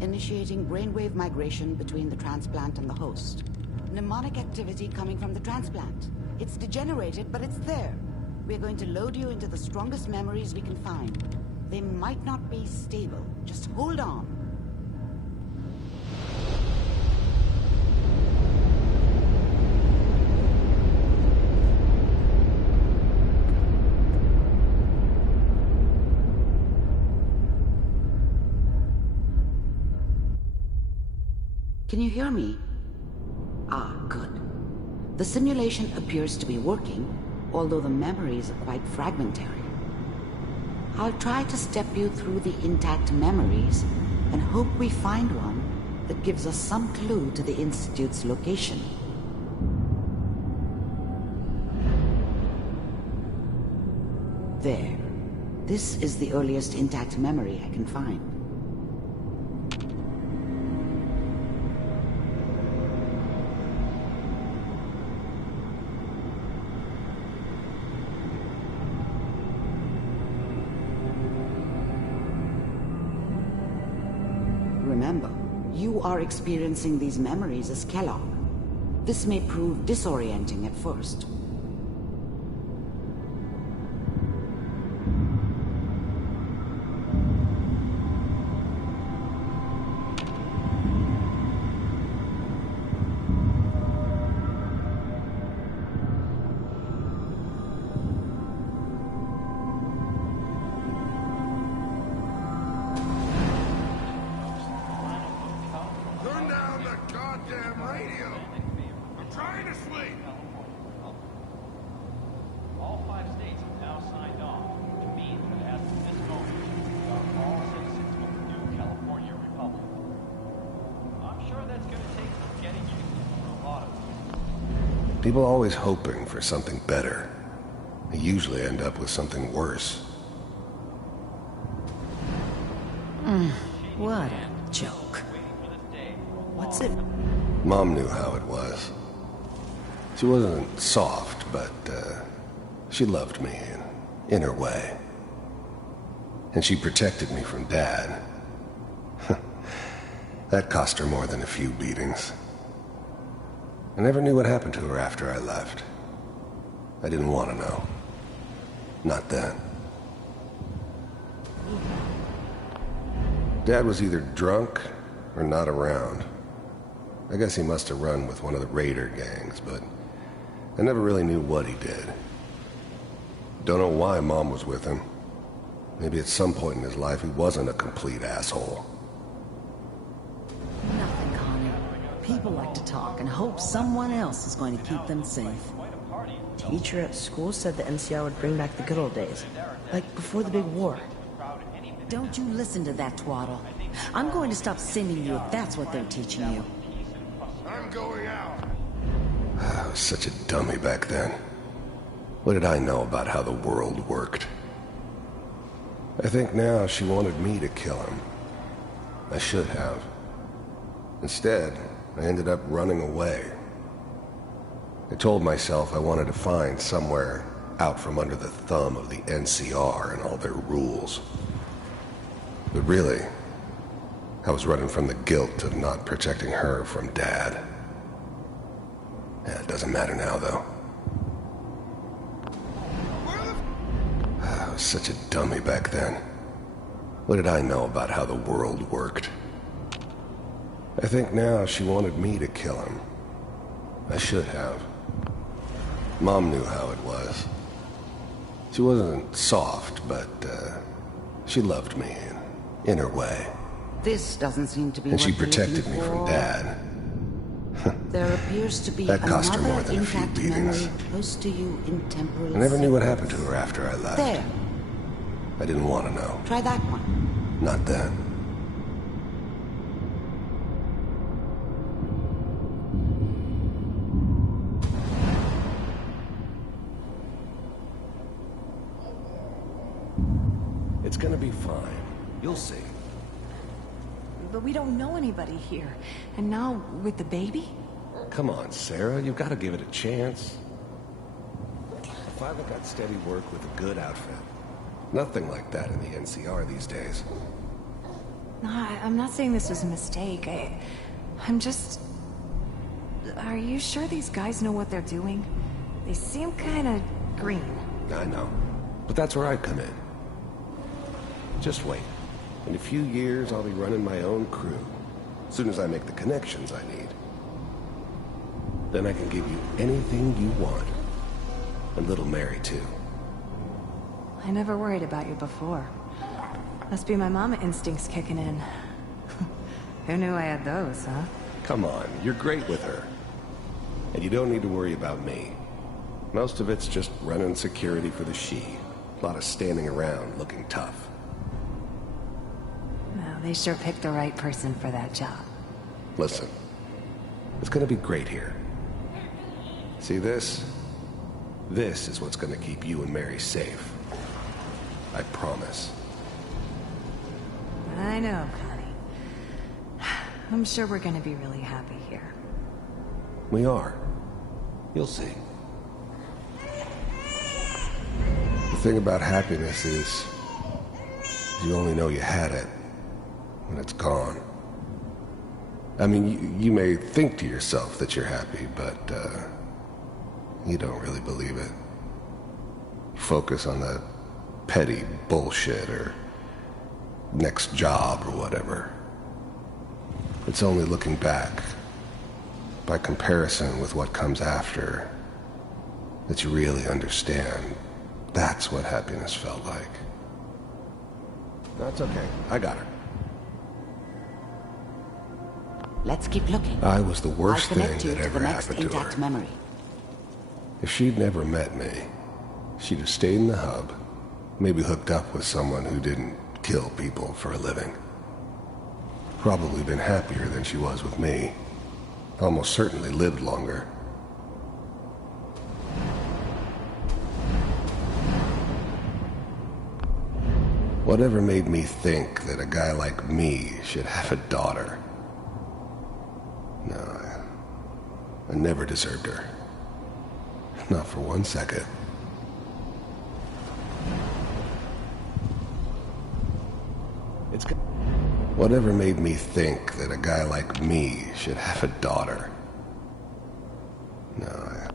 Initiating brainwave migration between the transplant and the host. Mnemonic activity coming from the transplant. It's degenerated, but it's there. We're going to load you into the strongest memories we can find. They might not be stable. Just hold on. Can you hear me? Ah, good. The simulation appears to be working, although the memories are quite fragmentary. I'll try to step you through the intact memories and hope we find one that gives us some clue to the Institute's location. There. This is the earliest intact memory I can find. Remember, you are experiencing these memories as Kellogg. This may prove disorienting at first. Turn down the goddamn radio! I'm trying to sleep! All 5 states have now signed on to mean that as of this moment, we are all citizens of the new California Republic. I'm sure that's going to take some getting used to for a lot of us. People always hoping for something better. They usually end up with something worse. What a joke. What's it? Mom knew how it was. She wasn't soft, but she loved me in her way. And she protected me from Dad. That cost her more than a few beatings. I never knew what happened to her after I left. I didn't want to know. Not then. Dad was either drunk or not around. I guess he must have run with one of the raider gangs, but I never really knew what he did. Don't know why Mom was with him. Maybe at some point in his life he wasn't a complete asshole. Nothing, Connor. People like to talk and hope someone else is going to keep them safe. Teacher at school said the NCR would bring back the good old days. Like before the big war. Don't you listen to that twaddle. I'm going to stop sending you if that's what they're teaching you. I'm going out. I was such a dummy back then. What did I know about how the world worked? I think now she wanted me to kill him. I should have. Instead, I ended up running away. I told myself I wanted to find somewhere out from under the thumb of the NCR and all their rules. But really, I was running from the guilt of not protecting her from Dad. Yeah, it doesn't matter now, though. was such a dummy back then. What did I know about how the world worked? I think now she wanted me to kill him. I should have. Mom knew how it was. She wasn't soft, but she loved me in her way. This doesn't seem to be And what she you're protected looking me from for. Dad. There appears to be That cost her another more than a few intact beatings. memory close to you in temporal I never knew what sequence. happened to her after I left. There. I didn't want to know. Try that one. Not then. It's gonna be fine. You'll see. But we don't know anybody here. And now, with the baby? Come on, Sarah. You've got to give it a chance. If I got steady work with a good outfit. Nothing like that in the NCR these days. No, I'm not saying this was a mistake. I'm just... Are you sure these guys know what they're doing? They seem kind of green. I know. But that's where I come in. Just wait. In a few years, I'll be running my own crew. As soon as I make the connections I need. Then I can give you anything you want. And little Mary, too. I never worried about you before. Must be my mama instincts kicking in. Who knew I had those, huh? Come on, you're great with her. And you don't need to worry about me. Most of it's just running security for the she. A lot of standing around looking tough. Well, they sure picked the right person for that job. Listen, it's gonna be great here. See this? This is what's gonna keep you and Mary safe. I promise. I know, Connie. I'm sure we're gonna be really happy here. We are. You'll see. The thing about happiness is you only know you had it when it's gone. I mean, you may think to yourself that you're happy, but you don't really believe it. Focus on that petty bullshit or next job or whatever. It's only looking back, by comparison with what comes after, that you really understand. That's what happiness felt like. That's okay. I got her. Let's keep looking. I was the worst I'll thing connect you that to ever the next happened to intact her. memory. If she'd never met me, she'd have stayed in the hub, maybe hooked up with someone who didn't kill people for a living. Probably been happier than she was with me. Almost certainly lived longer. Whatever made me think that a guy like me should have a daughter? No, I never deserved her. Not for 1 second. Whatever made me think that a guy like me should have a daughter? No,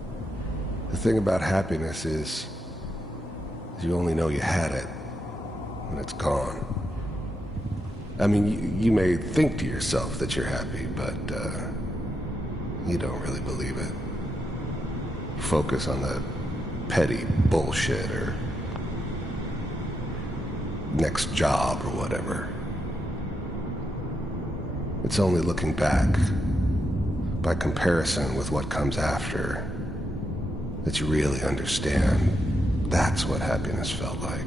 the thing about happiness is you only know you had it when it's gone. I mean, you may think to yourself that you're happy, but you don't really believe it. Focus on the petty bullshit or next job or whatever. It's only looking back, by comparison with what comes after, that you really understand. That's what happiness felt like.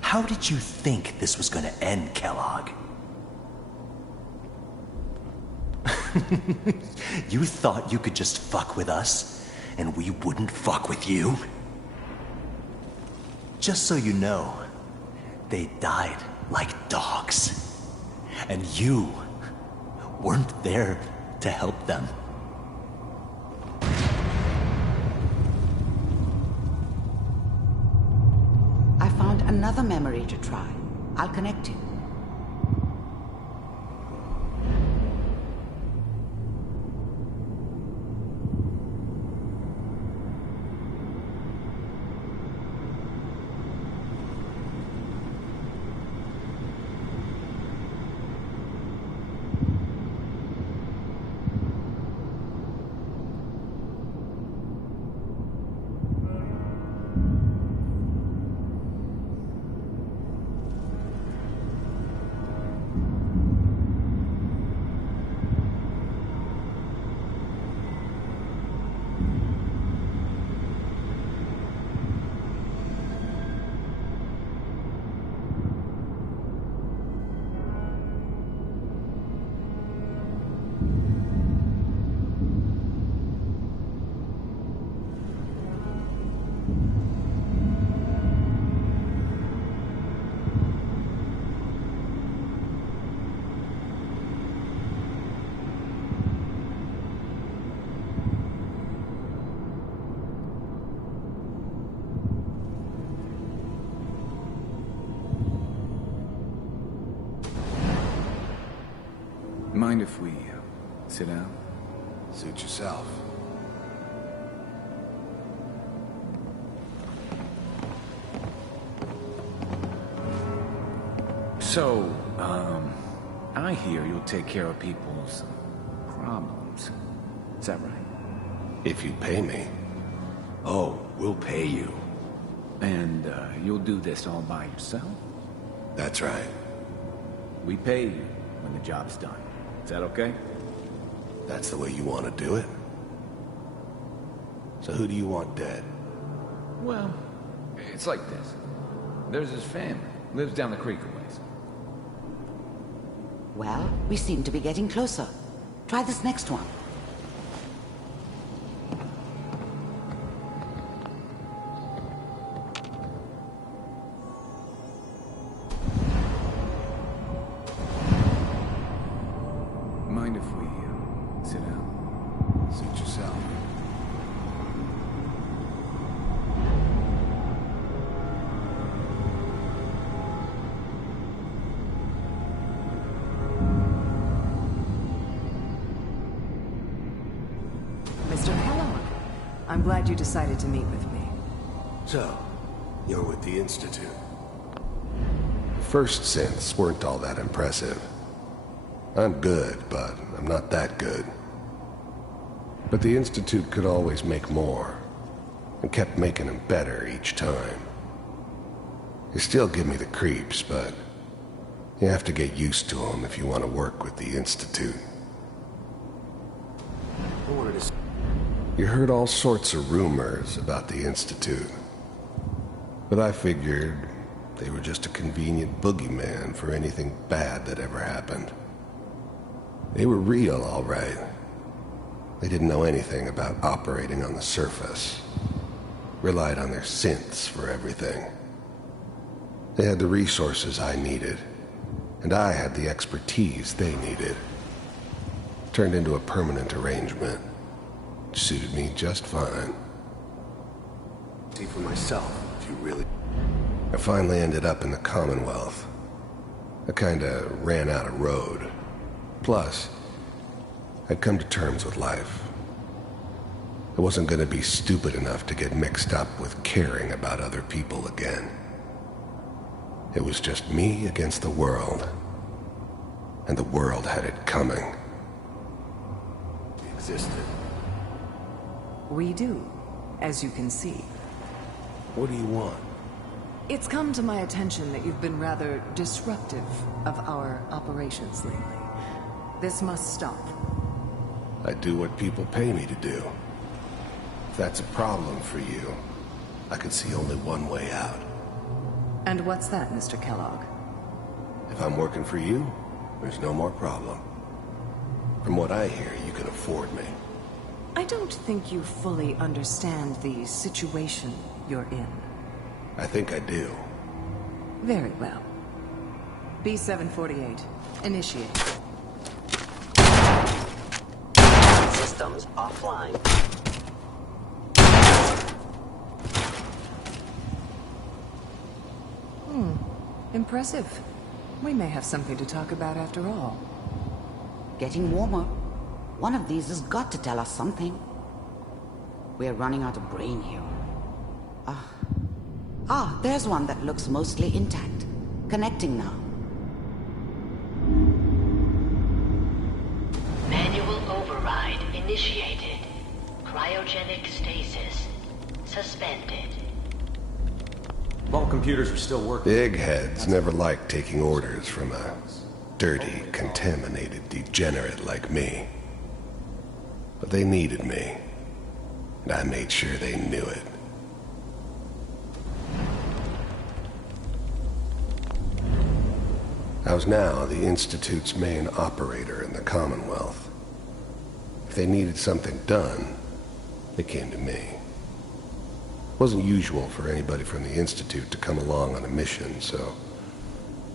How did you think this was gonna end, Kellogg? You thought you could just fuck with us, and we wouldn't fuck with you? Just so you know, they died like dogs. And you weren't there to help them. found another memory to try. I'll connect you. Mind if we sit down? Suit yourself. So, I hear you'll take care of people's problems. Is that right? If you pay me. Oh, we'll pay you. And you'll do this all by yourself? That's right. We pay you when the job's done. Is that okay? That's the way you want to do it? So who do you want dead? Well, it's like this. There's his family. Lives down the creek a ways. Well, we seem to be getting closer. Try this next one. Mind if we sit down? Suit yourself. Mr. Kellogg, I'm glad you decided to meet with me. So, you're with the Institute. First synths weren't all that impressive. I'm good, but I'm not that good. But the Institute could always make more, and kept making them better each time. They still give me the creeps, but you have to get used to them if you want to work with the Institute. You heard all sorts of rumors about the Institute, but I figured they were just a convenient boogeyman for anything bad that ever happened. They were real, all right. They didn't know anything about operating on the surface. Relied on their synths for everything. They had the resources I needed, and I had the expertise they needed. Turned into a permanent arrangement. Suited me just fine. See for myself, if you really... I finally ended up in the Commonwealth. I kinda ran out of road. Plus, I'd come to terms with life. I wasn't gonna be stupid enough to get mixed up with caring about other people again. It was just me against the world. And the world had it coming. It existed. We do, as you can see. What do you want? It's come to my attention that you've been rather disruptive of our operations lately. This must stop. I do what people pay me to do. If that's a problem for you, I can see only one way out. And what's that, Mr. Kellogg? If I'm working for you, there's no more problem. From what I hear, you can afford me. I don't think you fully understand the situation you're in. I think I do. Very well. B-748, initiate. Systems offline. Impressive. We may have something to talk about after all. Getting warmer. One of these has got to tell us something. We're running out of brain here. There's one that looks mostly intact. Connecting now. Manual override initiated. Cryogenic stasis suspended. Vault computers are still working. Big heads never liked taking orders from a dirty, contaminated degenerate like me. But they needed me, and I made sure they knew it. I was now the Institute's main operator in the Commonwealth. If they needed something done, they came to me. It wasn't usual for anybody from the Institute to come along on a mission, so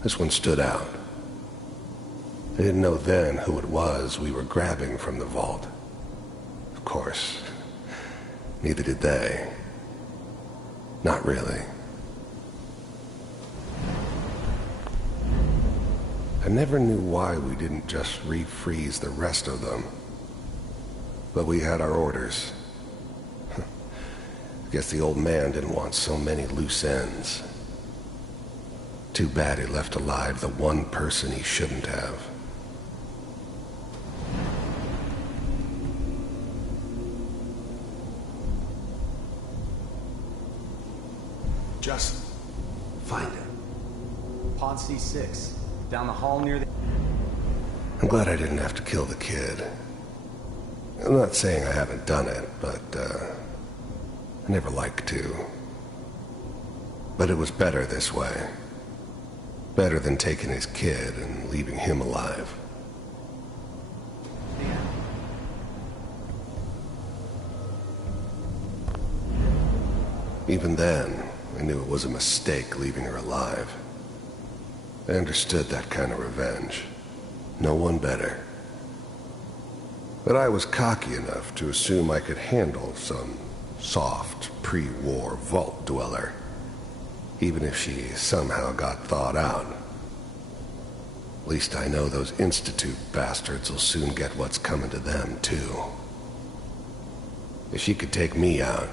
this one stood out. I didn't know then who it was we were grabbing from the vault. Of course, neither did they. Not really. I never knew why we didn't just refreeze the rest of them. But we had our orders. I guess the old man didn't want so many loose ends. Too bad he left alive the one person he shouldn't have. Just find it. Pod C6. Down the hall near the... I'm glad I didn't have to kill the kid. I'm not saying I haven't done it, but, I never liked to. But it was better this way. Better than taking his kid and leaving him alive. Even then, I knew it was a mistake leaving her alive. I understood that kind of revenge. No one better. But I was cocky enough to assume I could handle some soft, pre-war vault dweller, even if she somehow got thawed out. At least I know those Institute bastards will soon get what's coming to them, too. If she could take me out,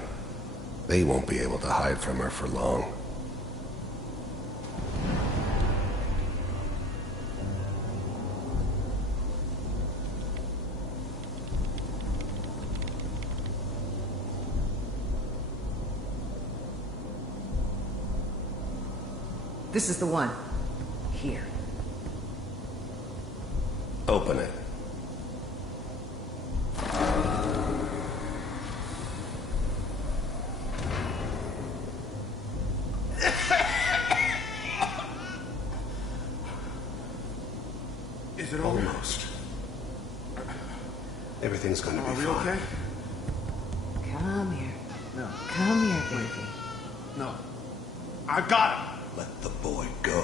they won't be able to hide from her for long. This is the one. Here. Open it. Is it over? Almost. Everything's gonna be Are we fine. okay? Come here. No. Come here, baby. No. I got him. Let the boy go.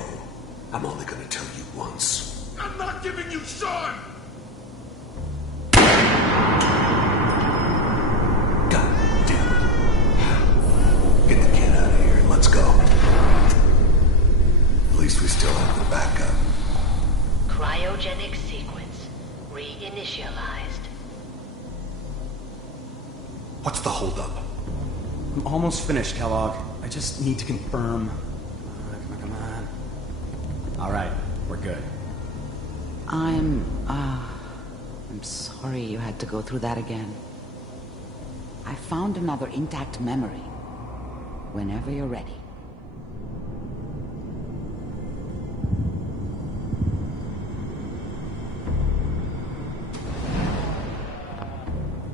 I'm only gonna tell you once. I'm not giving you Sean! God damn it. Get the kid out of here and let's go. At least we still have the backup. Cryogenic sequence reinitialized. What's the holdup? I'm almost finished, Kellogg. I just need to confirm. Come on. All right, we're good. I'm sorry you had to go through that again. I found another intact memory. Whenever you're ready.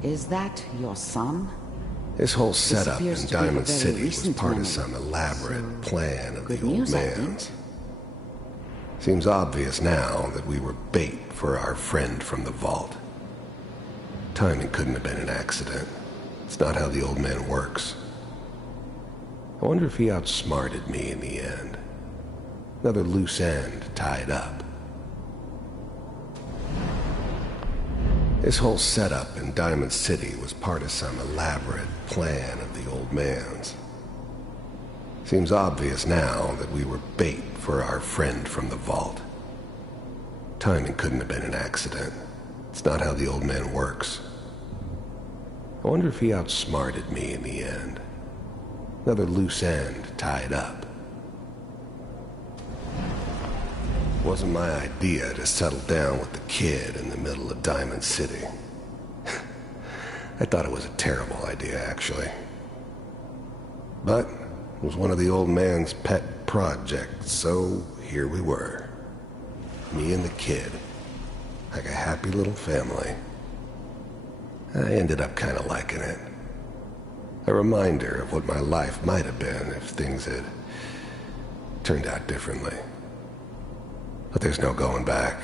Is that your son? This whole setup in appears to be a Diamond very City was recent part of memory. some elaborate plan of good the old news, I think. man's. Seems obvious now that we were bait for our friend from the vault. Timing couldn't have been an accident. It's not how the old man works. I wonder if he outsmarted me in the end. Another loose end tied up. This whole setup in Diamond City was part of some elaborate plan of the old man's. Seems obvious now that we were bait for our friend from the vault. Timing couldn't have been an accident. It's not how the old man works. I wonder if he outsmarted me in the end. Another loose end tied up. It wasn't my idea to settle down with the kid in the middle of Diamond City. I thought it was a terrible idea, actually. But it was one of the old man's pet projects, so here we were. Me and the kid, like a happy little family. I ended up kind of liking it. A reminder of what my life might have been if things had turned out differently. But there's no going back.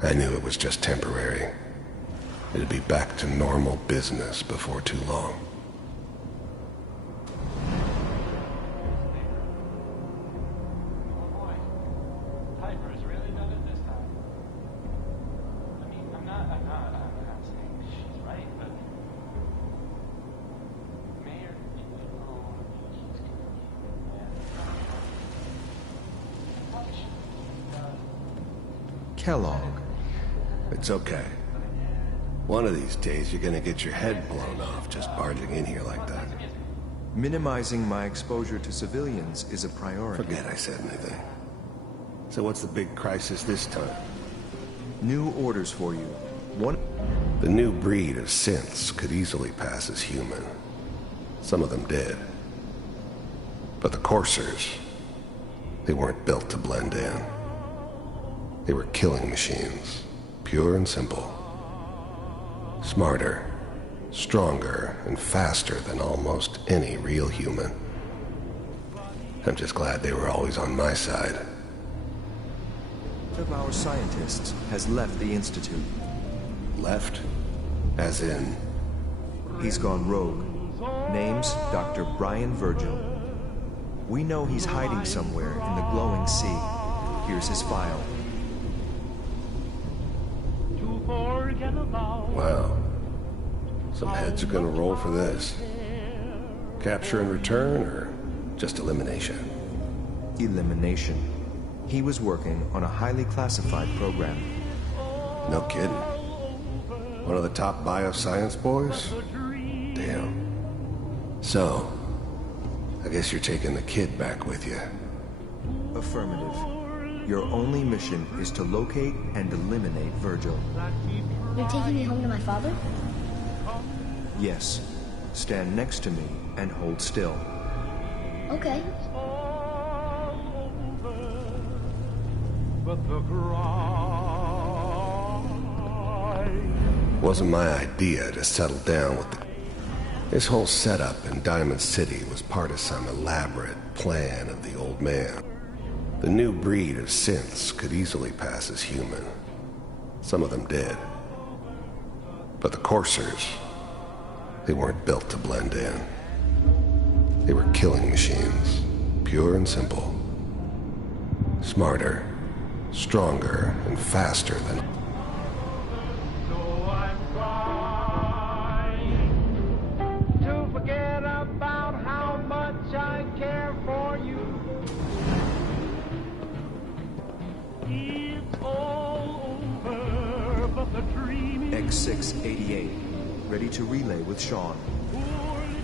I knew it was just temporary. It'd be back to normal business before too long. Piper's really done it this time. I mean, I'm not saying she's right, but Mayor, Kellogg. It's okay. One of these days you're gonna get your head blown off just barging in here like that. Minimizing my exposure to civilians is a priority. Forget I said anything. So what's the big crisis this time? New orders for you. The new breed of synths could easily pass as human. Some of them did. But the coursers, they weren't built to blend in. They were killing machines, pure and simple. Smarter, stronger, and faster than almost any real human. I'm just glad they were always on my side. One of our scientists has left the Institute. Left? As in? He's gone rogue. Name's Dr. Brian Virgil. We know he's hiding somewhere in the glowing sea. Here's his file. Wow. Some heads are gonna roll for this. Capture and return, or just elimination? Elimination. He was working on a highly classified program. No kidding. One of the top bioscience boys? Damn. So, I guess you're taking the kid back with you. Affirmative. Your only mission is to locate and eliminate Virgil. You're taking me home to my father? Yes. Stand next to me and hold still. Okay. Wasn't my idea to settle down with the... This whole setup in Diamond City was part of some elaborate plan of the old man. The new breed of synths could easily pass as human. Some of them did. But the coursers, they weren't built to blend in. They were killing machines, pure and simple. Smarter, stronger, and faster than... To forget about how much I care for you. It's all over, but the dream is... X688. Ready to relay with Sean.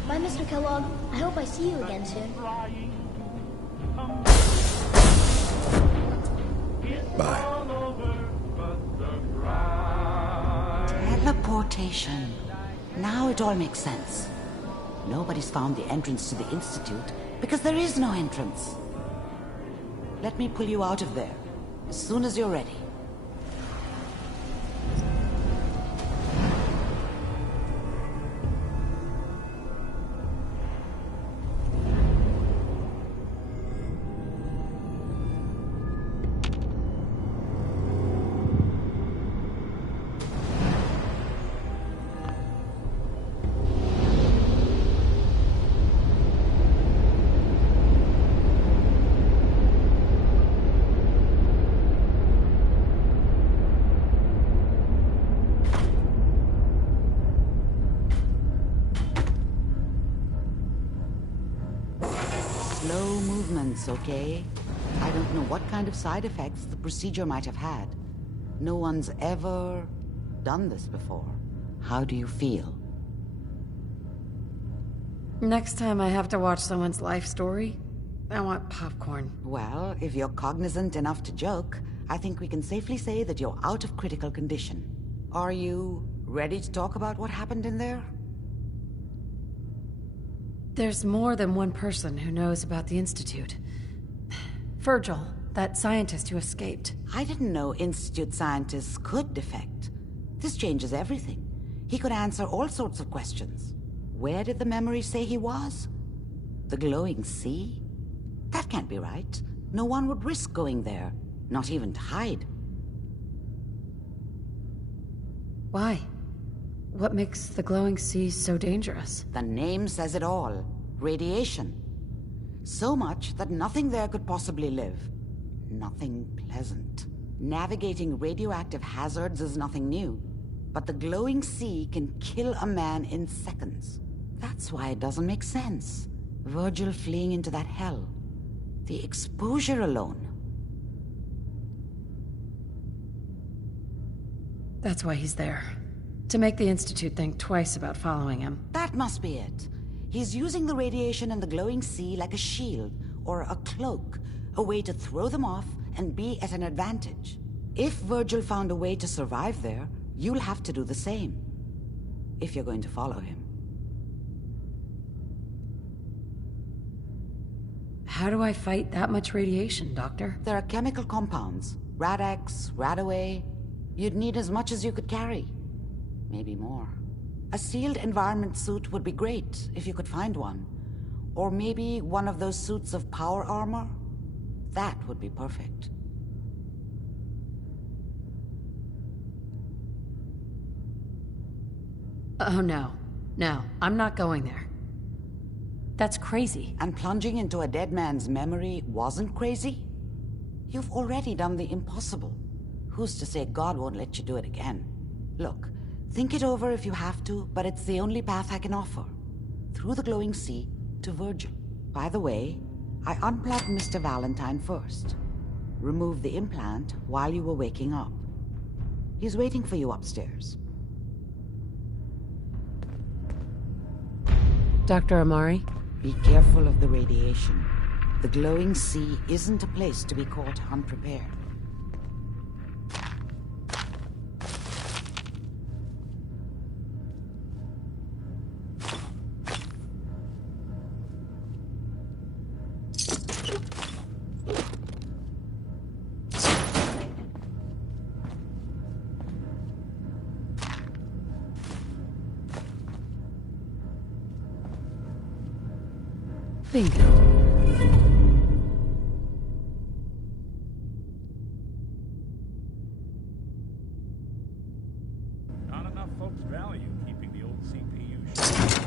Bye, Mr. Kellogg. I hope I see you again soon. Bye. Teleportation. Now it all makes sense. Nobody's found the entrance to the Institute Because there is no entrance. Let me pull you out of there as soon as you're ready. Slow movements, okay? I don't know what kind of side effects the procedure might have had. No one's ever done this before. How do you feel? Next time I have to watch someone's life story, I want popcorn. Well, if you're cognizant enough to joke, I think we can safely say that you're out of critical condition. Are you ready to talk about what happened in there? There's more than one person who knows about the Institute. Virgil, that scientist who escaped. I didn't know Institute scientists could defect. This changes everything. He could answer all sorts of questions. Where did the memory say he was? The glowing sea? That can't be right. No one would risk going there, not even to hide. Why? What makes the glowing sea so dangerous? The name says it all. Radiation. So much that nothing there could possibly live. Nothing pleasant. Navigating radioactive hazards is nothing new. But the glowing sea can kill a man in seconds. That's why it doesn't make sense. Virgil fleeing into that hell. The exposure alone. That's why he's there. To make the Institute think twice about following him. That must be it. He's using the radiation and the glowing sea like a shield, or a cloak, a way to throw them off and be at an advantage. If Virgil found a way to survive there, you'll have to do the same. If you're going to follow him. How do I fight that much radiation, Doctor? There are chemical compounds. Rad-X, Radaway. You'd need as much as you could carry. Maybe more. A sealed environment suit would be great, if you could find one. Or maybe one of those suits of power armor? That would be perfect. Oh no. No, I'm not going there. That's crazy. And plunging into a dead man's memory wasn't crazy? You've already done the impossible. Who's to say God won't let you do it again? Look, think it over if you have to, but it's the only path I can offer. Through the glowing sea to Virgil. By the way, I unplugged Mr. Valentine first. Removed the implant while you were waking up. He's waiting for you upstairs. Dr. Amari? Be careful of the radiation. The glowing sea isn't a place to be caught unprepared. Bingo. Not enough folks value keeping the old CPU shut.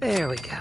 There we go.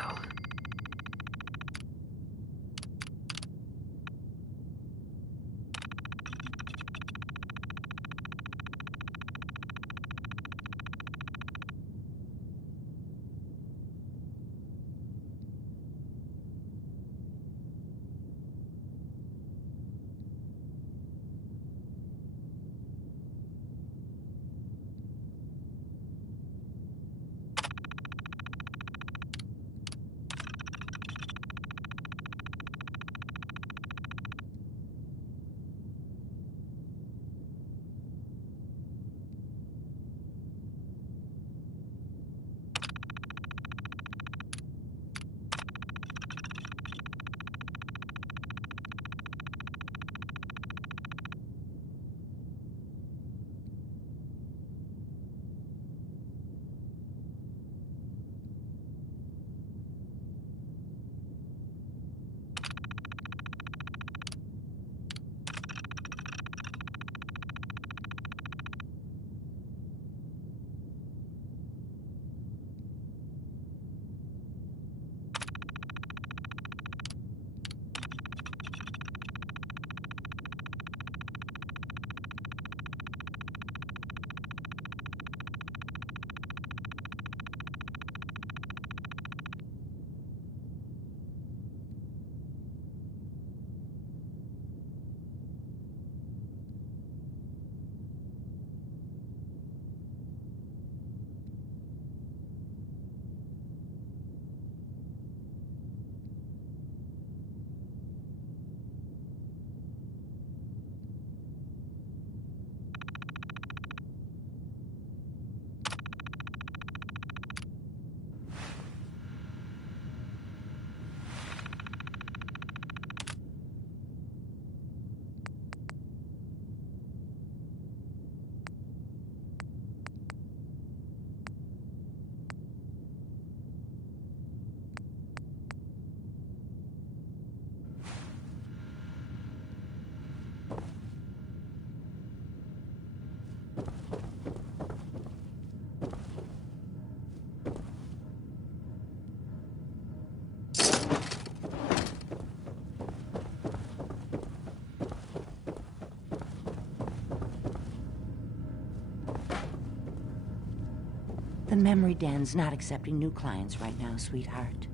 The memory den's not accepting new clients right now, sweetheart.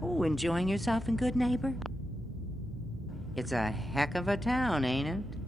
Oh, enjoying yourself in Good Neighbor? It's a heck of a town, ain't it?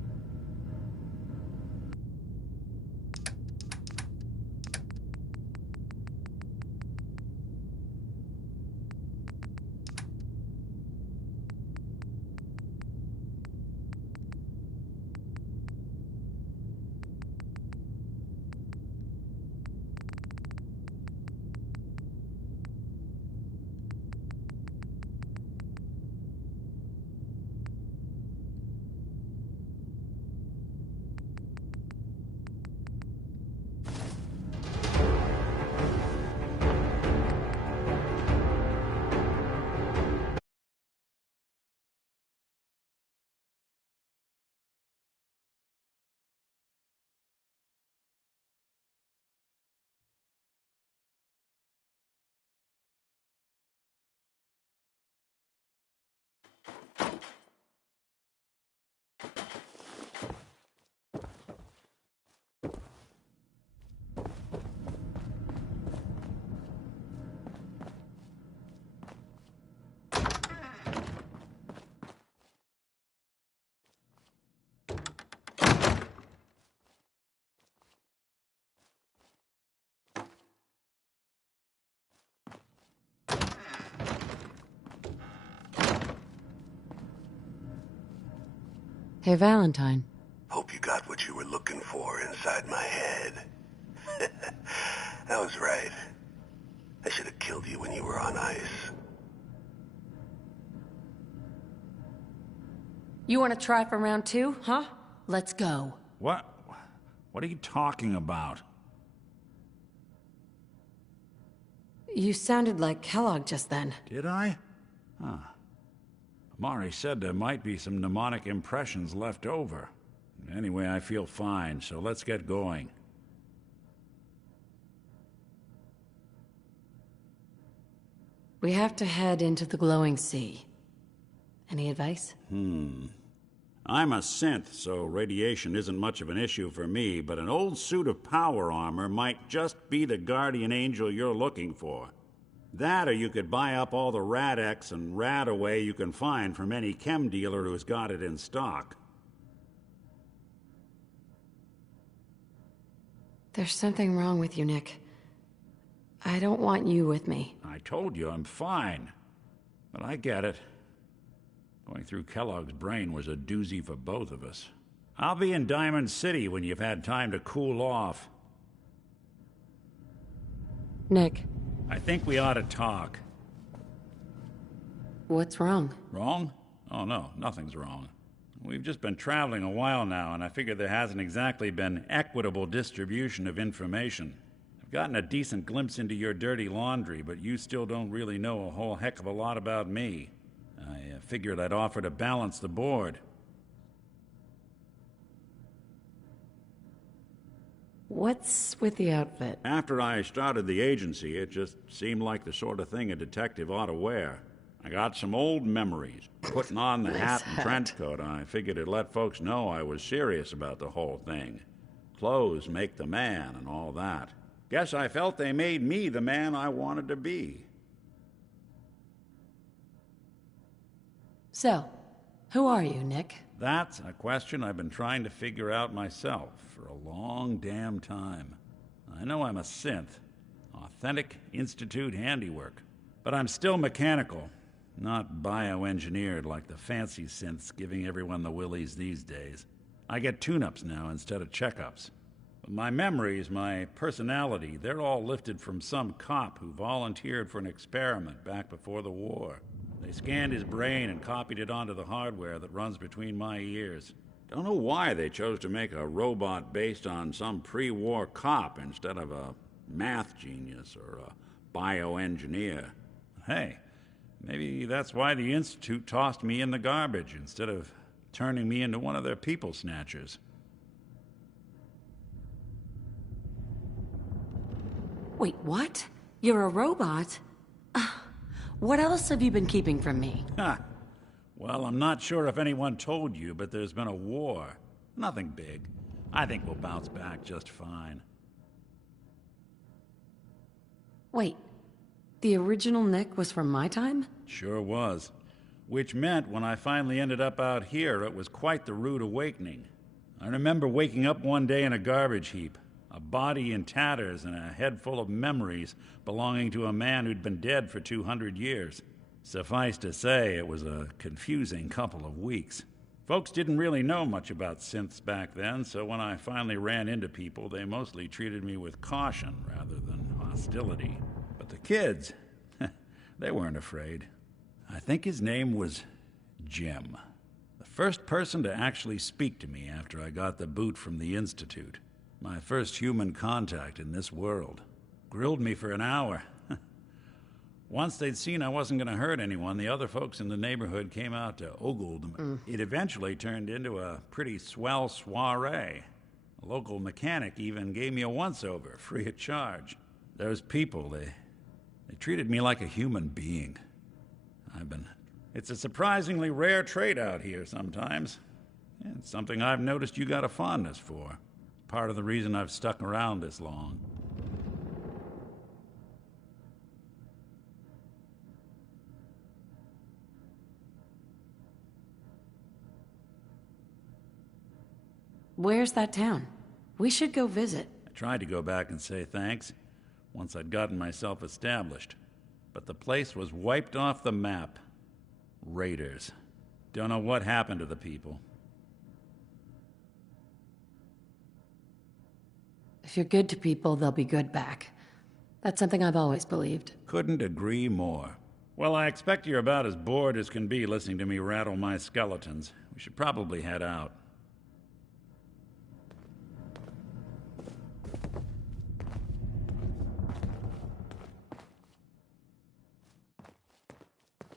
Hey, Valentine. Hope you got what you were looking for inside my head. I was right. I should have killed you when you were on ice. You want to try for round 2, huh? Let's go. What? What are you talking about? You sounded like Kellogg just then. Did I? Huh. Amari said there might be some mnemonic impressions left over. Anyway, I feel fine, so let's get going. We have to head into the glowing sea. Any advice? I'm a synth, so radiation isn't much of an issue for me, but an old suit of power armor might just be the guardian angel you're looking for. That, or you could buy up all the Rad-X and Rad-Away you can find from any chem dealer who's got it in stock. There's something wrong with you, Nick. I don't want you with me. I told you I'm fine. But I get it. Going through Kellogg's brain was a doozy for both of us. I'll be in Diamond City when you've had time to cool off. Nick. I think we ought to talk. What's wrong? Wrong? Oh no, nothing's wrong. We've just been traveling a while now, and I figure there hasn't exactly been equitable distribution of information. I've gotten a decent glimpse into your dirty laundry, but you still don't really know a whole heck of a lot about me. I figured I'd offer to balance the board. What's with the outfit? After I started the agency, it just seemed like the sort of thing a detective ought to wear. I got some old memories. Putting on the hat and trench coat, I figured it'd let folks know I was serious about the whole thing. Clothes make the man and all that. Guess I felt they made me the man I wanted to be. So, who are you, Nick? That's a question I've been trying to figure out myself for a long damn time. I know I'm a synth, authentic Institute handiwork, but I'm still mechanical, not bioengineered like the fancy synths giving everyone the willies these days. I get tune-ups now instead of checkups. But my memories, my personality, they're all lifted from some cop who volunteered for an experiment back before the war. They scanned his brain and copied it onto the hardware that runs between my ears. Don't know why they chose to make a robot based on some pre-war cop instead of a math genius or a bioengineer. Hey, maybe that's why the Institute tossed me in the garbage instead of turning me into one of their people snatchers. Wait, what? You're a robot? What else have you been keeping from me? Well, I'm not sure if anyone told you, but there's been a war. Nothing big. I think we'll bounce back just fine. Wait, the original Nick was from my time? Sure was. Which meant when I finally ended up out here, it was quite the rude awakening. I remember waking up one day in a garbage heap, a body in tatters and a head full of memories belonging to a man who'd been dead for 200 years. Suffice to say, it was a confusing couple of weeks. Folks didn't really know much about synths back then, so when I finally ran into people, they mostly treated me with caution rather than hostility. But the kids, they weren't afraid. I think his name was Jim. The first person to actually speak to me after I got the boot from the Institute. My first human contact in this world. Grilled me for an hour. Once they'd seen I wasn't going to hurt anyone, the other folks in the neighborhood came out to ogle them. It eventually turned into a pretty swell soiree. A local mechanic even gave me a once-over, free of charge. Those people, they treated me like a human being. It's a surprisingly rare trait out here sometimes. It's something I've noticed you got a fondness for. Part of the reason I've stuck around this long. Where's that town? We should go visit. I tried to go back and say thanks once I'd gotten myself established, but the place was wiped off the map. Raiders. Don't know what happened to the people. If you're good to people, they'll be good back. That's something I've always believed. Couldn't agree more. Well, I expect you're about as bored as can be listening to me rattle my skeletons. We should probably head out.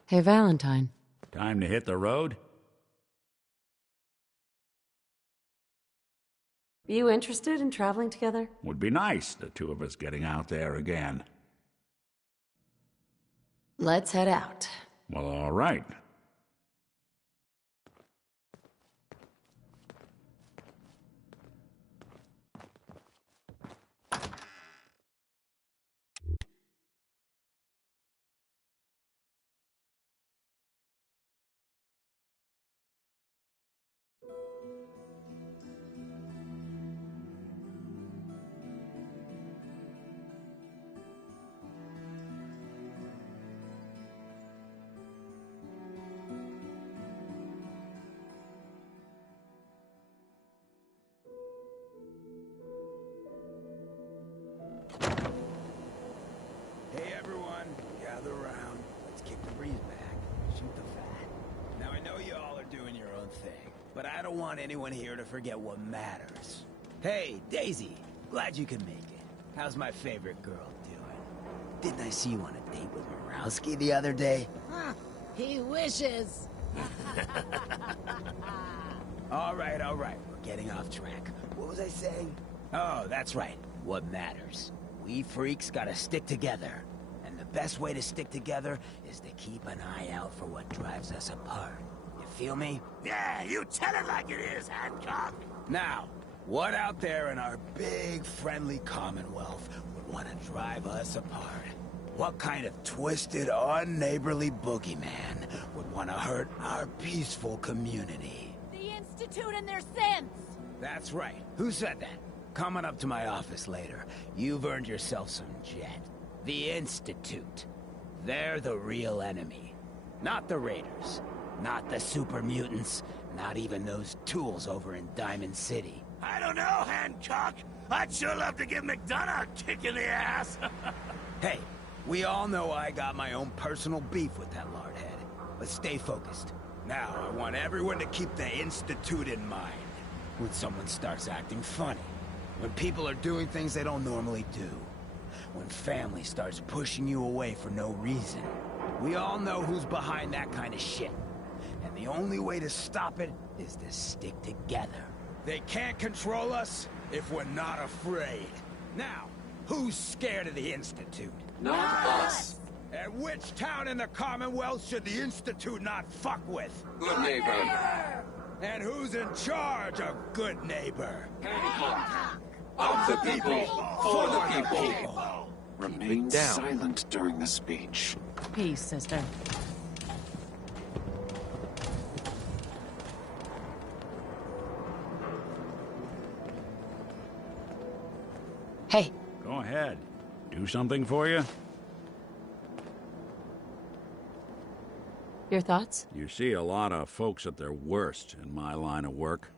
Hey, Valentine. Time to hit the road? You interested in traveling together? Would be nice, the two of us getting out there again. Let's head out. Well, all right. Hey everyone, gather around. Let's kick the breeze back. Shoot the fat. Now I know you all are doing your own thing, but I don't want anyone here to forget what matters. Hey, Daisy, glad you could make it. How's my favorite girl doing? Didn't I see you on a date with Morowski the other day? Huh, he wishes. All right, we're getting off track. What was I saying? Oh, that's right. What matters. We freaks gotta stick together. And the best way to stick together is to keep an eye out for what drives us apart. You feel me? Yeah, you tell it like it is, Hancock. Now, what out there in our big, friendly Commonwealth would want to drive us apart? What kind of twisted, unneighborly boogeyman would want to hurt our peaceful community? The Institute and their sins! That's right. Who said that? Coming up to my office later. You've earned yourself some jet. The Institute. They're the real enemy. Not the Raiders. Not the super mutants. Not even those tools over in Diamond City. I don't know, Hancock. I'd sure love to give McDonough a kick in the ass. Hey, we all know I got my own personal beef with that lardhead. But stay focused. Now, I want everyone to keep the Institute in mind. When someone starts acting funny. When people are doing things they don't normally do. When family starts pushing you away for no reason. We all know who's behind that kind of shit. And the only way to stop it is to stick together. They can't control us if we're not afraid. Now, who's scared of the Institute? Not us. And which town in the Commonwealth should the Institute not fuck with? Good neighbor. And who's in charge of good neighbor? Hancock. Of the people, for the people. Remain silent during the speech. Peace, sister. Hey. Go ahead. Do something for you? Your thoughts? You see a lot of folks at their worst in my line of work.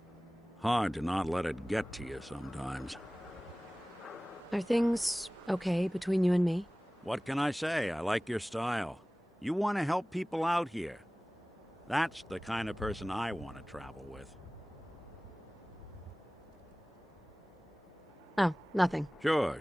Hard to not let it get to you sometimes. Are things okay between you and me? What can I say? I like your style. You want to help people out here. That's the kind of person I want to travel with. Oh, nothing. Sure.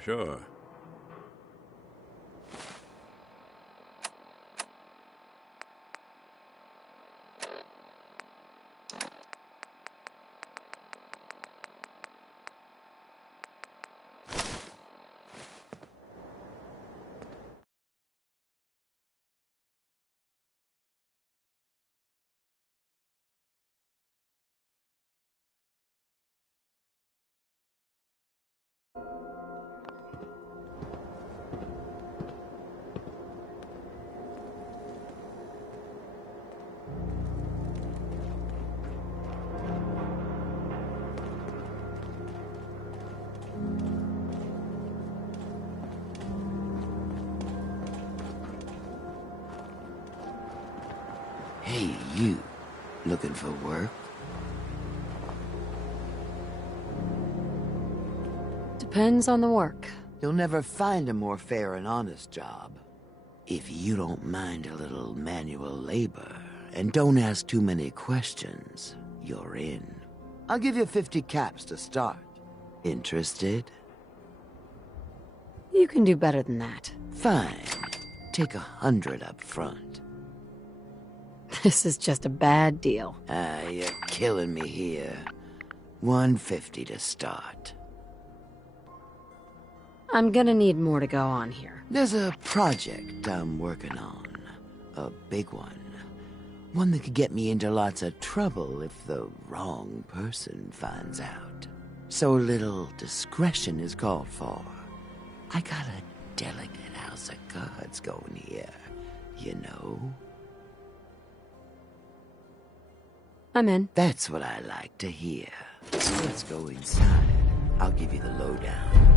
Hey, you. Looking for work? Depends on the work. You'll never find a more fair and honest job. If you don't mind a little manual labor, and don't ask too many questions, you're in. I'll give you 50 caps to start. Interested? You can do better than that. Fine. Take 100 up front. This is just a bad deal. You're killing me here. 150 to start. I'm gonna need more to go on here. There's a project I'm working on. A big one. One that could get me into lots of trouble if the wrong person finds out. So little discretion is called for. I got a delicate house of cards going here, you know? I'm in. That's what I like to hear. Let's go inside. I'll give you the lowdown.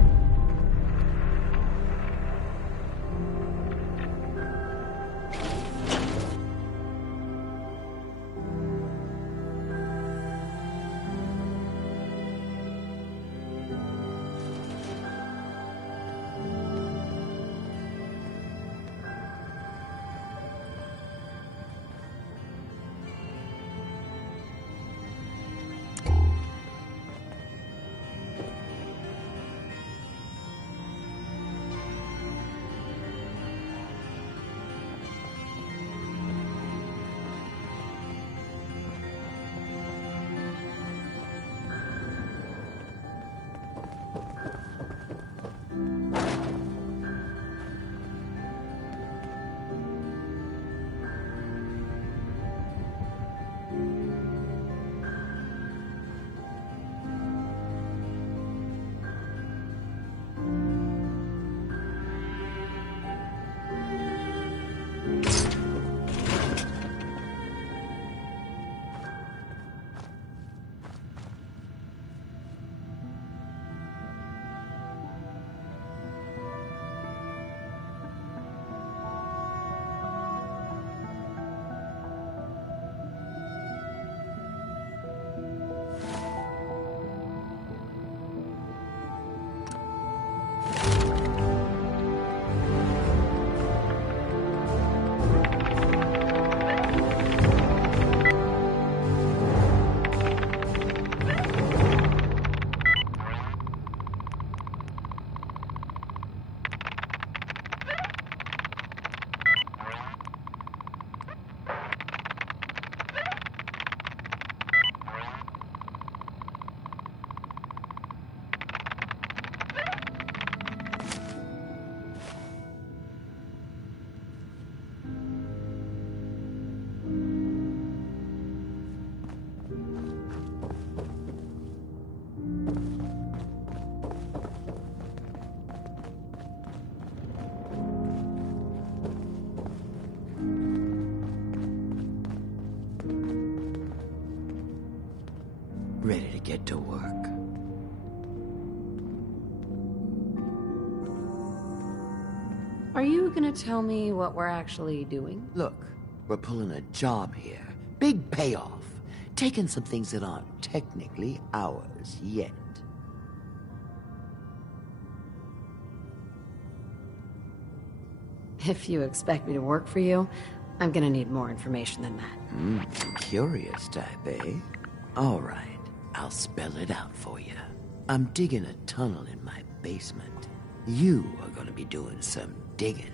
Ready to get to work. Are you gonna tell me what we're actually doing? Look, we're pulling a job here. Big payoff. Taking some things that aren't technically ours yet. If you expect me to work for you, I'm gonna need more information than that. Curious type, eh? All right. I'll spell it out for you. I'm digging a tunnel in my basement. You are gonna be doing some digging.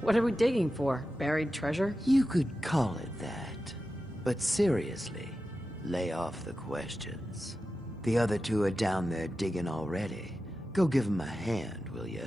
What are we digging for? Buried treasure? You could call it that. But seriously, lay off the questions. The other two are down there digging already. Go give them a hand, will you?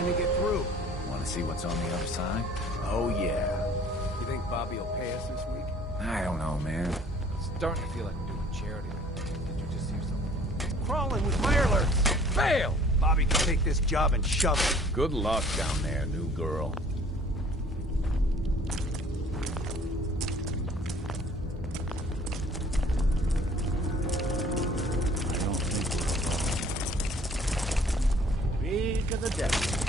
finally get through. Want to see what's on the other side? Oh, yeah. You think Bobby will pay us this week? I don't know, man. Starting to feel like we're doing charity. Did you just hear something? Crawling with mirelets! Fail! Bobby can take this job and shove it. Good luck down there, new girl. Speak of the devil.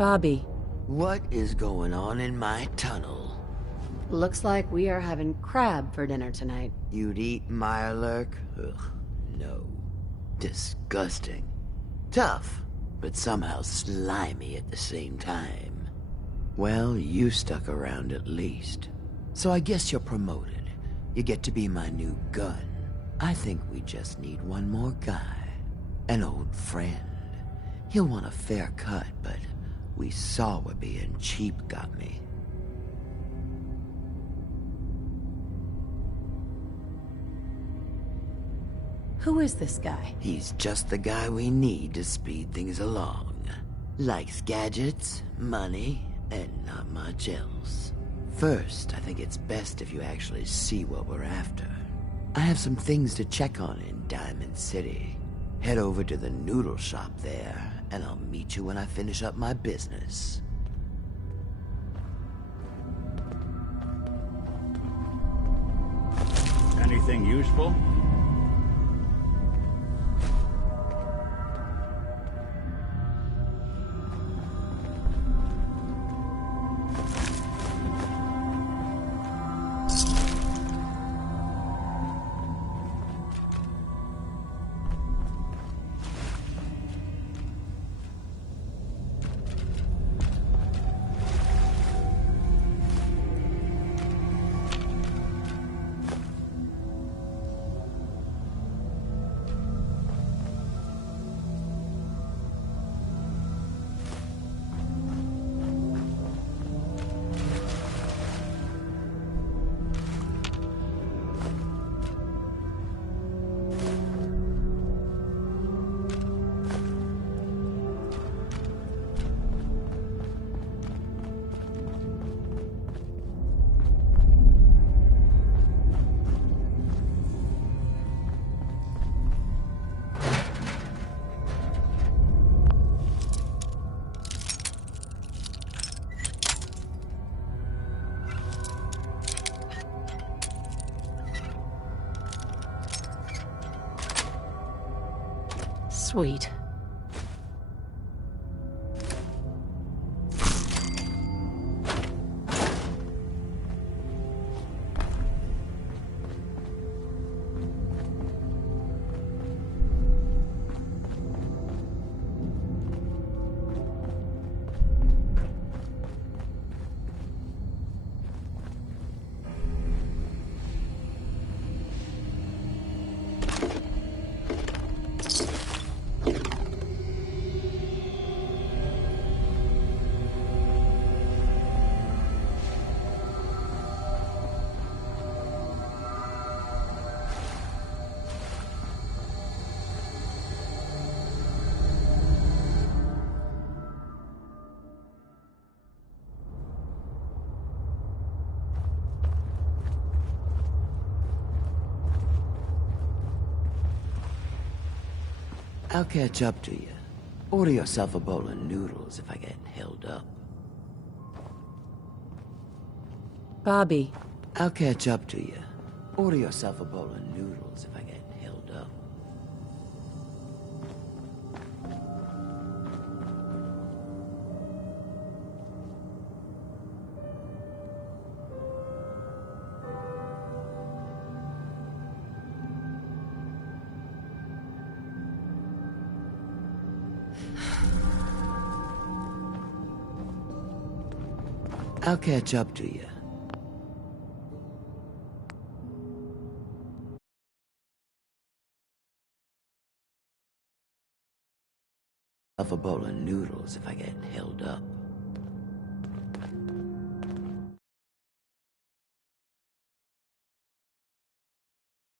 Bobby. What is going on in my tunnel? Looks like we are having crab for dinner tonight. You'd eat Mirelurk? Ugh, no. Disgusting. Tough, but somehow slimy at the same time. Well, you stuck around at least. So I guess you're promoted. You get to be my new gun. I think we just need one more guy. An old friend. He'll want a fair cut, but we saw where being cheap got me. Who is this guy? He's just the guy we need to speed things along. Likes gadgets, money, and not much else. First, I think it's best if you actually see what we're after. I have some things to check on in Diamond City. Head over to the noodle shop there, and I'll meet you when I finish up my business. Anything useful? Sweet. I'll catch up to you. Order yourself a bowl of noodles if I get held up. Bobby. I'll catch up to you. Order yourself a bowl of noodles if I get held up. I'll catch up to you. Of a bowl of noodles if I get held up.